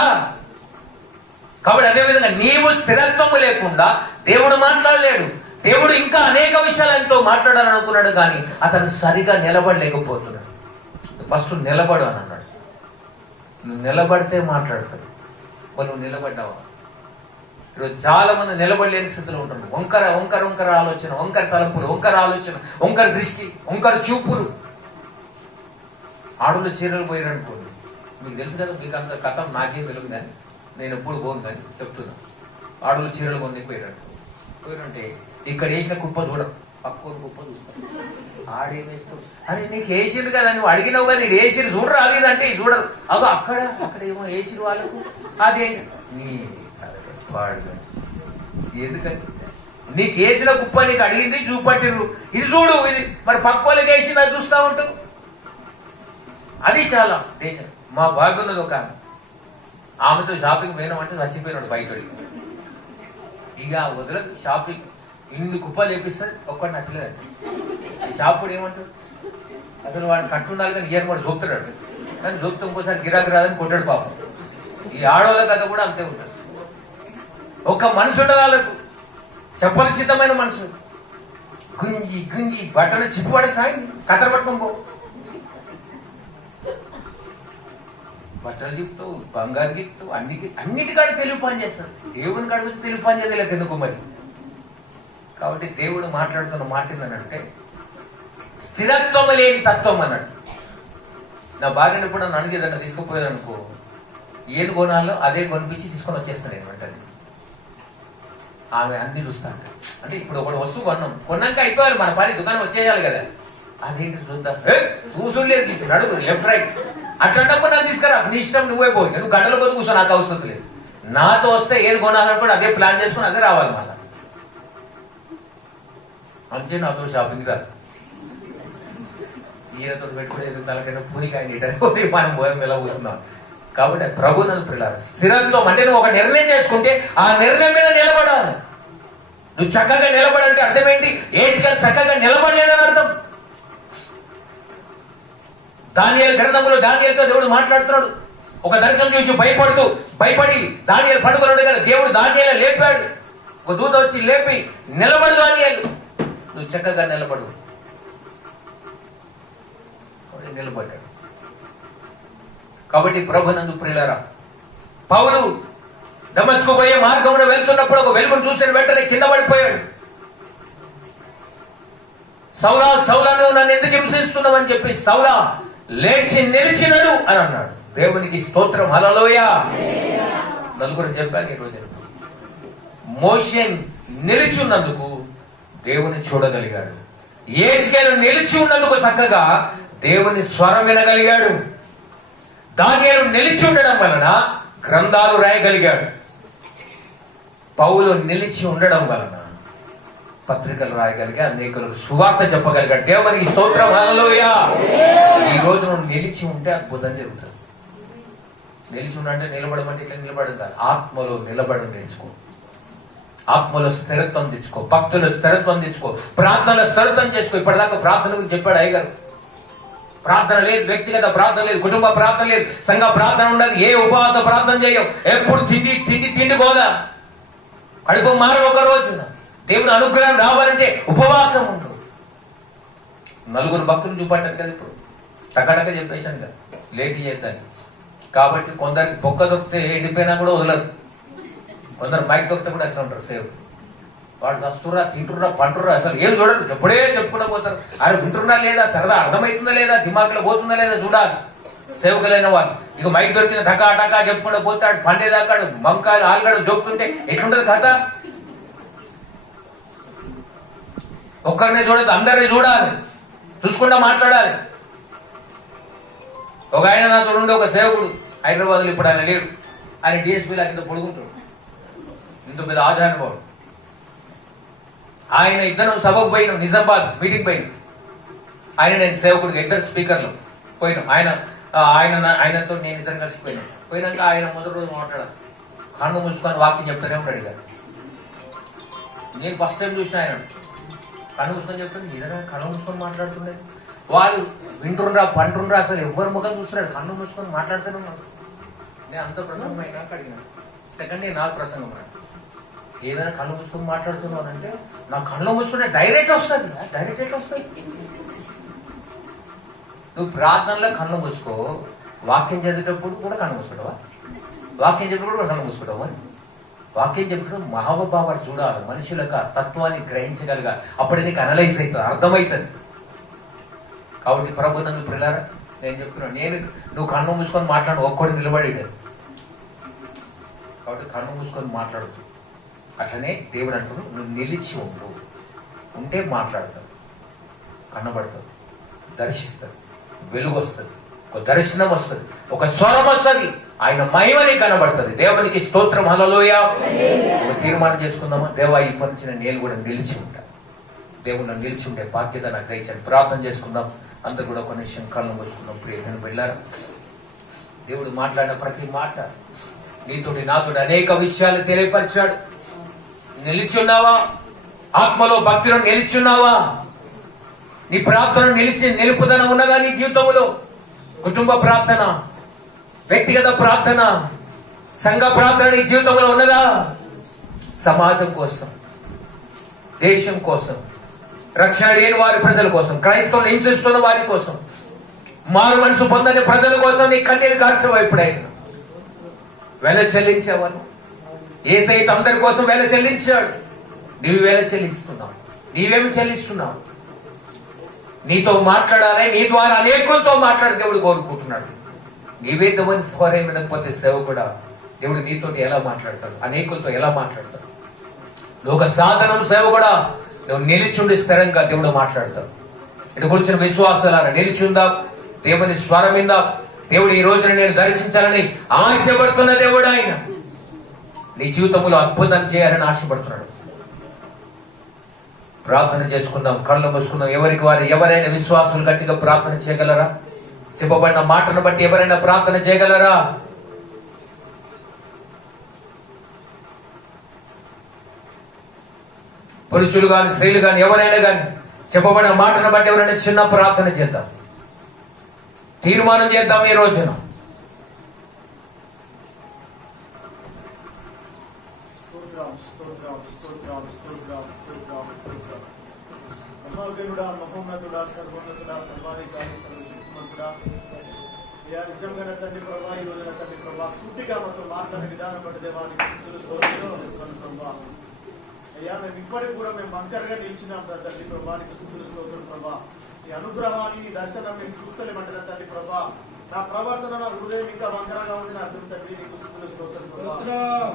కాబట్టి అదేవిధంగా నీవు స్థిరత్వము లేకుండా దేవుడు మాట్లాడలేడు. దేవుడు ఇంకా అనేక విషయాలతో మాట్లాడాలనుకున్నాడు, కానీ అతను సరిగా నిలబడలేకపోతున్నాడు. ఫస్ట్ నిలబడు అని అన్నాడు. నువ్వు నిలబడితే మాట్లాడతాడు. నువ్వు నిలబడ్డావా? ఈరోజు చాలా మంది నిలబడలేని స్థితిలో ఉంటున్నారు. వంకర వంకర వంకర ఆలోచన, వంకర తలంపులు, వంకర ఆలోచన, వంకర దృష్టి, వంకర చూపులు. ఆడుల చీరలు పోయిననుకోండి, మీకు తెలుసు కదా, మీకు అంత కథ నాకేం వెలుగు కానీ నేను ఎప్పుడు పోను కానీ చెప్తున్నా. ఆడుల చీరలు కొన్ని పోయినంటే ఇక్కడ వేసిన కుప్ప చూడరు, పక్కన కుప్ప చూస్తారు. ఆడేం వేసుకో, అరే నీకు వేసిరు కదా, నువ్వు అడిగినావు కదా, నీకు వేసిరు చూడరు, అది అంటే చూడరు. అగో అక్కడ ఏమో వేసిరు వాళ్ళకు, అదేంటి నీ పాడు. ఎందుకంటే నీకు వేసిన కుప్ప నీకు అడిగింది చూపట్టిరు, ఇది చూడు, ఇది మరి పక్క వాళ్ళకి వేసింది అది చూస్తూ ఉంటావు. అది చాలా డేంజర్. మా బాగా ఉన్నది ఒక ఆమెతో షాపింగ్ పోయినామంటే చచ్చిపోయినాడు బయటోడి. ఇక వదలదు షాపింగ్, ఇన్ని కుప్పలు వేపిస్తుంది, ఒక్కటి నచ్చలేదండి. ఈ షాపుడు ఏమంటాడు, అసలు వాడిని కట్టుండాలి కానీ ఇయర్ కూడా చూపుతాడు, కానీ చూపుతూ ఇంకోసారి గిరాకి రాదని కొట్టాడు పాపం. ఈ ఆడవాళ్ళ కథ కూడా అంతే ఉంటుంది. ఒక మనిషి ఉండదు వాళ్ళకు, చెప్పని సిద్ధమైన మనుషులు. గుంజి గుంజి బట్టలు చిప్పుపడే సాయి కత్తెర పట్టుకొని పో. బట్టలు చెప్తావు, బంగారు చెప్తావు, అన్నిటికాడ తెలుగు పని చేస్తారు. దేవుని కాడ వచ్చి తెలుగు పని చేయలేదు ఎందుకు మరి? కాబట్టి దేవుడు మాట్లాడుతున్న మాట ఏంటంటే స్థిరత్వం లేని తత్వం అన్నాడు. నా భార్యను ఇప్పుడు నన్ను అడిగేదన్నా తీసుకుపోయేదనుకో, ఏది కొనాలో అదే కొనిపించి తీసుకొని వచ్చేస్తాను నేను వెంటనే. ఆమె అన్ని చూస్తాను. అంటే ఇప్పుడు ఒక వస్తువు కొన్నాక అయిపోవాలి, మన పని దుకాణం వచ్చేయాలి కదా. అదేంటి చూద్దాం, చూసులేదు నడుగు లెఫ్ట్ రైట్ అట్లాంటప్పుడు నన్ను తీసుకురా, నీ ఇష్టం నువ్వే పోయి, నువ్వు గంటల కొద్ది కూర్చో, నాకు అవసరం లేదు. నాతో వస్తే ఏది కొనాలనుకోండి అదే ప్లాన్ చేసుకుని అదే రావాలి. మళ్ళీ మంచిగా నాతో షాపింగ్ రాదు, ఈయనతో పెట్టుకునే తలకైనా పూనికాయ మనం భయం ఎలా కూర్చున్నాం. కాబట్టి ప్రభు నన్ను పిల్లలు స్థిరత్వం అంటే నువ్వు ఒక నిర్ణయం చేసుకుంటే ఆ నిర్ణయం మీద నిలబడాలి. నువ్వు చక్కగా నిలబడంటే అర్థమేంటి? ఏడ్చుకొని చక్కగా నిలబడలేదని అర్థం. దానియేలు గ్రంథంలో దానియేలుతో దేవుడు మాట్లాడుతున్నాడు. ఒక దర్శనం చూసి భయపడి దానియేలు పడుకున్నాడు కదా, దేవుడు దానియేలు లేపాడు. ఒక దూత వచ్చి లేపి నిలబడు దానియేలు, నువ్వు చక్కగా నిలబడు. నిలబడ్డాడు. కాబట్టి ప్రభునందు ప్రియులారా, పౌలు దమస్కు పోయే మార్గంలో వెళ్తున్నప్పుడు ఒక వెలుగును చూసిన వెంటనే కింద పడిపోయాడు. సౌలా సౌలా నువ్వు నన్ను ఎందుకు హింసిస్తున్నావు అని చెప్పి సౌలా లేచి నిలిచినడు అని అన్నాడు. దేవునికి స్తోత్రం, హల్లెలూయా. నలుగురు చెప్పాను ఈరోజు. మోషే నిలిచి ఉన్నందుకు దేవుని చూడగలిగాడు. యేసుకేలు నిలిచి ఉన్నందుకు చక్కగా దేవుని స్వరం వినగలిగాడు. దానియేలు నిలిచి ఉండడం వలన గ్రంథాలు రాయగలిగాడు. పౌలు నిలిచి ఉండడం వలన పత్రికలు రాయగలిగా అనేకులకు సువార్త చెప్పగలిగాడు. దేవునికి స్తోత్రం, హల్లెలూయా. ఈ రోజు నువ్వు నిలిచి ఉంటే అద్భుతం జరుగుతుంది. నిలిచి ఉండంటే నిలబడమంటే ఇట్లా నిలబడడం కాదు, ఆత్మలో నిలబడడం నేర్చుకో, ఆత్మలో స్థిరత్వం తెచ్చుకో, భక్తుల స్థిరత్వం తెచ్చుకో, ప్రార్థనలో స్థిరత్వం చేసుకో. ఇప్పటిదాకా ప్రార్థన గురించి చెప్పాడు అయ్యగారు. ప్రార్థన లేదు, వ్యక్తిగత ప్రార్థన లేదు, కుటుంబ ప్రార్థన లేదు, సంఘ ప్రార్థన ఉండదు, ఏ ఉపవాస ప్రార్థన చేయం, ఎప్పుడు తిండి గోదా, కడుపు మారు. ఒక రోజున దేవుని అనుగ్రహం రావాలంటే ఉపవాసం ఉండు. నలుగురు భక్తులు చూపట్టారు కదా, ఇప్పుడు టకటక చెప్పేశాను కదా, లేట్ చేస్తాను. కాబట్టి కొందరికి పొక్క దొక్కితే ఎండిపోయినా కూడా వదలరు, కొందరు మైక్ దొక్కితే కూడా అట్లా ఉంటారు. సేవ్ వాడు వస్తుర్రా, తింటుర్రా, పంటుర్రా, అసలు ఏం చూడరు, ఎప్పుడే చెప్పుకుంటూ పోతారు. అరే వింటున్నా లేదా, సరదా అర్థమవుతుందా లేదా, దిమాగ్లో పోతుందా లేదా చూడాలి. సేవకులైన వాళ్ళు ఇక మైక్ దొరికిన టకా టకా చెప్పుకుంటూ పోతాడు, పండేదాకాడు, మంకాయలు ఆలుగడు జోకుతుంటే ఎట్లుంటది కథ. ఒక్కరిని చూడదు, అందరినీ చూడాలి, చూసుకుంటా మాట్లాడాలి. ఒక ఆయన నాతో ఉండే ఒక సేవకుడు హైదరాబాద్లో, ఇప్పుడు ఆయన లేడు. ఆయన డిఎస్పీలో ఇంత పొడుగుంటాడు, ఇంత మీద ఆజానుభావుడు. ఆయన ఇద్దరు సభకు పోయినాం, నిజామాబాద్ మీటింగ్ పోయినాం. ఆయన నేను సేవకుడికి ఇద్దరు స్పీకర్లు పోయినాం. ఆయనతో నేను ఇద్దరు కలిసి పోయినాక ఆయన మొదటి రోజు మాట్లాడాలి, కన్ను మూసుకొని వాక్యం చెప్తానే ఉన్నాడు. ఇక నేను ఫస్ట్ టైం చూసిన ఆయన కన్ను మూసుకొని చెప్తాను, ఏదైనా కన్ను మూసుకొని మాట్లాడుతుండేది. వాళ్ళు వింటుండ్రా పంటుండ్రా, అసలు ఎవరి ముఖం చూస్తున్నాడు, కన్ను మూసుకొని మాట్లాడుతూనే ఉన్నాడు. నేను అంత ప్రసంగం అయినాక అడిగినా, సెకండ్ డే నాకు ప్రసంగం అన్నాడు. ఏదైనా కళ్ళు మూసుకొని మాట్లాడుతున్నావు అంటే, నా కళ్ళు మూసుకుంటే డైరెక్ట్ వస్తుంది. డైరెక్ట్ ఎట్లా వస్తుంది? నువ్వు ప్రార్థనలో కళ్ళు మూసుకో, వాక్యం చదివేటప్పుడు కూడా కళ్ళు మూసుకుంటావా? వాక్యం చెప్పేటప్పుడు కూడా కళ్ళు మూసుకుంటావా? వాక్యం చెప్పేటప్పుడు మహాభావాలు చూడాలి, మనుషుల యొక్క తత్వాన్ని గ్రహించగలగా, అప్పుడే నీకు అనలైజ్ అవుతుంది, అర్థమవుతుంది. కాబట్టి ప్రభు నన్ను పిల్లరా, నేను చెప్తున్నాను, నువ్వు కన్ను మూసుకొని మాట్లాడు, ఒక్కడు నిలబడేది. కాబట్టి కన్ను మూసుకొని మాట్లాడుతూ అట్లనే దేవుడు అంటున్నాడు, నువ్వు నిలిచి ఉంటే మాట్లాడతావు, కనబడతావు, దర్శిస్తావు, వెలుగు వస్తుంది, ఒక దర్శనం వస్తుంది, ఒక స్వరం వస్తుంది, ఆయన మహిమని కనబడుతుంది. దేవునికి స్తోత్రం, హల్లెలూయా. ఒక తీర్మానం చేసుకుందామా, దేవా ఈ పని నేను కూడా నిలిచి ఉంటాను, దేవుడు నిలిచి ఉండే బాధ్యత నాకు దయచేసి ప్రార్థన చేసుకుందాం. అందరూ కూడా ఒక నిమిషం కళ్ళు మూసుకుందాం. ప్రియతను వెళ్ళారు, దేవుడు మాట్లాడిన ప్రతి మాట నీతోటి నాతోటి అనేక విషయాలు తెలియపరిచాడు. నిలిచి ఉన్నావా? ఆత్మలో భక్తిలో నిలిచి ఉన్నావా? నీ ప్రార్థన నిలుపుదనం ఉన్నదా నీ జీవితంలో? కుటుంబ ప్రార్థన, వ్యక్తిగత ప్రార్థన, సంఘ ప్రార్థన నీ జీవితంలో ఉన్నదా? సమాజం కోసం, దేశం కోసం, రక్షణ లేని వారి ప్రజల కోసం, క్రైస్తవులు హింసిస్తున్న వారి కోసం, మారు మనసు పొందని ప్రజల కోసం నీ కన్నీరు కార్చవా? ఎప్పుడైనా వెల చెల్లించేవారు? యేసయ్య అందరి కోసం వెల చెల్లించాడు. నీవు వెల చెల్లిస్తున్నావు. నీవేమి చెల్లిస్తున్నావు? నీతో మాట్లాడాలి, నీ ద్వారా అనేకులతో మాట్లాడే దేవుడు కోరుకుంటున్నాడు. నీవే దేవుని స్వరం వినకపోతే సేవకుడా దేవుడు నీతో ఎలా మాట్లాడతాడు? అనేకులతో ఎలా మాట్లాడతాడు? నువ్వు ఒక సాధనం సేవకుడా, నువ్వు నిలిచుండి స్థిరంగా దేవుడు మాట్లాడతాడు. ఇటు కూర్చున్న విశ్వాసాలను నిలిచుందా, దేవుని స్వరం విందా. దేవుడు ఈ రోజున నేను దర్శించాలని ఆశపడుతున్న దేవుడు ఆయన. నీ జీవితంలో అద్భుతం చేయాలని ఆశపడుతున్నాడు. ప్రార్థన చేసుకుందాం, కళ్ళు మూసుకుందాం. ఎవరికి వారు ఎవరైనా విశ్వాసులు గట్టిగా ప్రార్థన చేయగలరా? చెప్పబడిన మాటను బట్టి ఎవరైనా ప్రార్థన చేయగలరా? పురుషులు కానీ స్త్రీలు కానీ ఎవరైనా కానీ చెప్పబడిన మాటను బట్టి ఎవరైనా చిన్న ప్రార్థన చేద్దాం, తీర్మానం చేద్దాం ఈ రోజున. మహోన్నతుడా, మహోన్నతుడా, సర్వోన్నతుడా, సర్వాధికారి, సర్వశక్తిమంతుడా, అయ్యా నిజంగా తండ్రి ప్రభా, ఈ రోజున తండ్రి ప్రభా సూటిగా మాతో మాట్లాడే విధానం బట్టి దేవానికి స్తుతులు స్తోత్రాలు ప్రభా. అయ్యా మేము ఇప్పటికి కూడా మేము వంకరగా నిలిచినాం తండ్రి ప్రభానికి స్తుతులు స్తోత్రం ప్రభా. ఈ అనుగ్రహాన్ని నీ దర్శనం మేము చూస్తలేమంటారా తండ్రి ప్రభా. నా ప్రవర్తన, నా హృదయం ఇంకా వంకరగా ఉంది నా అర్థం తండ్రి, నీకు స్తుతులు స్తోత్రం ప్రభా.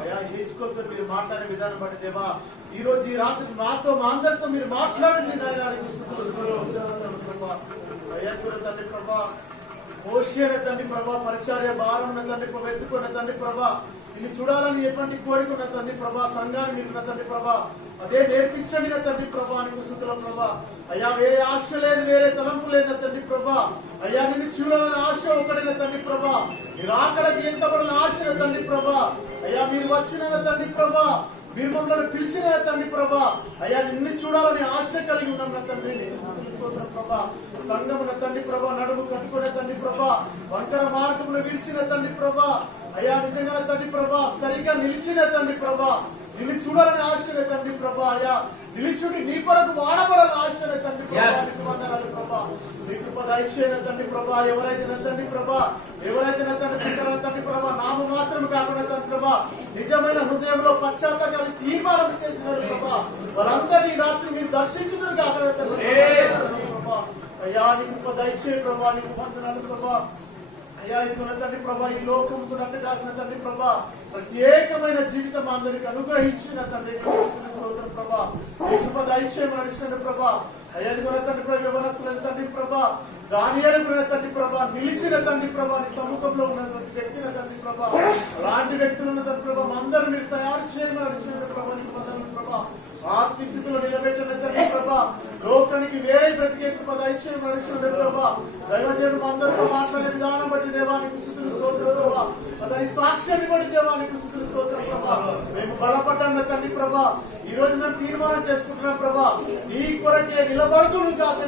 అయ్యా హెచ్చుకోతో మీరు మాట్లాడే విధానం బట్టి దేవా, ఈ రోజు ఈ రాత్రి నాతో మా అందరితో మీరు మాట్లాడండి నాయనా, నీకు స్తుతులు స్తోత్రం ప్రభా. అయ్యా కూడా తండ్రి ప్రభా మోషేన తండ్రి ప్రభా, పరిచర్య భారం తండ్రి ప్రభా, ఎత్తుకున్న తండ్రి ప్రభా, నిన్ను చూడాలని ఎటువంటి కోరికున్న తండ్రి ప్రభా, సంఘాన్ని నింపిన తండ్రి ప్రభా, అదే నేర్పించండి తండ్రి ప్రభా, నీకు స్తుతుల ప్రభా. అయ్యా వేరే ఆశ లేదు, వేరే తలంపు లేదు తండ్రి ప్రభా. అయ్యా నిన్ను చూడాలని ఆశ ఒకటిన తండ్రి ప్రభా, మీరు ఆకలికి ఎంత పడిన ఆశ తండ్రి ప్రభా. అయ్యా మీరు వచ్చిన తండ్రి ప్రభా, మీరు మమ్మల్ని పిలిచిన తండ్రి ప్రభా. అయ్యా నిన్ను చూడాలని ఆశ కలిగి ఉన్నాం తండ్రి, ప్రభా. సంఘమున తండ్రి ప్రభా నడుము కట్టుకునే తండ్రి ప్రభా, వంకర మార్గమును విడిచిన తండ్రి ప్రభా. అయ్యా నిజంగా తండ్రి ప్రభా సరిగా నిలిచిన తండ్రి ప్రభా, నిన్ను చూడాలని ఆశ తండ్రి ప్రభా. అయ్యా నిలిచుడి నీ కొరకు వాడబడాలని ఆశ తండ్రి ప్రభా. నీ కృప దయచేయన తండ్రి ప్రభా. ఎవరైతే తండ్రి ప్రభా, ఎవరైతే తండ్రి ప్రభా నామ మాత్రం కాకుండా తండ్రి ప్రభా నిజమైన హృదయంలో పశ్చాత్తాపాన్ని తీర్మానం చేసిన ప్రభా, వారందరినీ రాత్రి మీరు దర్శించుదురు కాకుండా అయ్యా నీ కృప దయచేయ ప్రభా. నీకు వందనాలు ప్రభా. అయ్యా ఇదిగో తండ్రి ప్రభా, ఈ లోకముకు కాకుండా తండ్రి ప్రభా ప్రత్యేకమైన జీవితం అందరికి అనుగ్రహించిన తండ్రి ప్రభా. ఈ కృప దయచేయమని నడిచిన ప్రభా. అయ్యా ఇదిగో తండ్రి ప్రభా, యవనస్తులైన తండ్రి ప్రభా, దానియేలు తండ్రి ప్రభా, నిలిచిన తండ్రి ప్రభా, నీ సముఖంలో ఉన్నటువంటి వ్యక్తుల తండ్రి ప్రభా, అలాంటి వ్యక్తులను తండ్రి ప్రభా అందరూ మీరు తయారు చేయమని నడిచిన ప్రభా. నీకు వందనాలు ప్రభా. ఆత్మస్థితిలో నిలబెట్టిన తండ్రి ప్రభా, లోకానికి వేరే బ్రతికే కృప దయచేయమని నడిచిన ప్రభా. దైవజనులు అందరితో మాట్లాడే విధానం బట్టి దేవానికి స్తుతులు స్తోత్రం ప్రభా. అతని సాక్ష్యాన్ని బట్టి దేవానికి స్తుతులు స్తోత్రం ప్రభా. మేము బలపడ్డాం తండ్రి ప్రభా. ఈ రోజు మేము తీర్మానం చేసుకుంటున్నాం ప్రభా, నీ కొరకే నిలబడుతును కాదు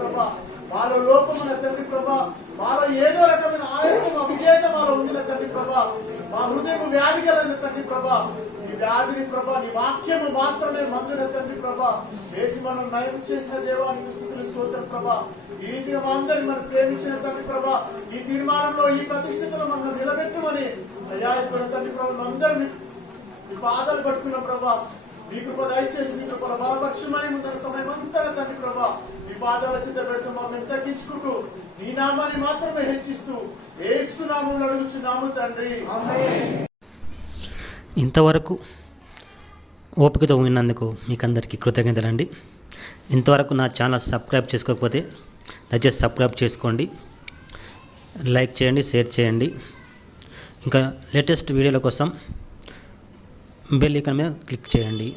ప్రభా. మాలో లోపమున తండ్రి ప్రభా, మాలో ఏదో రకమైన ఆలస్యం అవిజేత మాలో ఉంది తండ్రి ప్రభా. మా హృదయం వ్యాధి కలిగిన తండ్రి ప్రభా, ఈ వ్యాధిని ప్రభా నీ వాక్యము మాత్రమే మందున తండ్రి ప్రభా వేసి మనం నయం చేసిన దేవానికి స్తుతులు స్తోత్రం ప్రభా. ఈ రీతిగా మా అందరిని మనం ప్రేమించిన తండ్రి ప్రభా, ఈ తీర్మానంలో ఈ ప్రతిష్ఠితలో మనం నిలబెట్టమని అయ్యా ఇప్పుడు తండ్రి ప్రభా అందరినీ మీ పాదాలు పట్టుకున్న ప్రభా. మీ కృప దయచేసి మీ కృప బలపక్షమని ముందర సమయం అంతా తండ్రి ప్రభా మీ పాదాల చింత పెడుతూ మమ్మల్ని తగ్గించుకుంటూ నీ నామాన్ని మాత్రమే హెచ్చిస్తూ యేసు నామములో అడుగుచున్నాము తండ్రి. ఇంతవరకు ఓపికతో విన్నందుకు మీకు అందరికీ కృతజ్ఞతలండి. ఇంతవరకు నా ఛానల్ సబ్స్క్రైబ్ చేసుకోకపోతే దయచేసి సబ్స్క్రైబ్ చేసుకోండి, లైక్ చేయండి, షేర్ చేయండి. ఇంకా లేటెస్ట్ వీడియోల కోసం బెల్ ఐకాన్ మీద క్లిక్ చేయండి.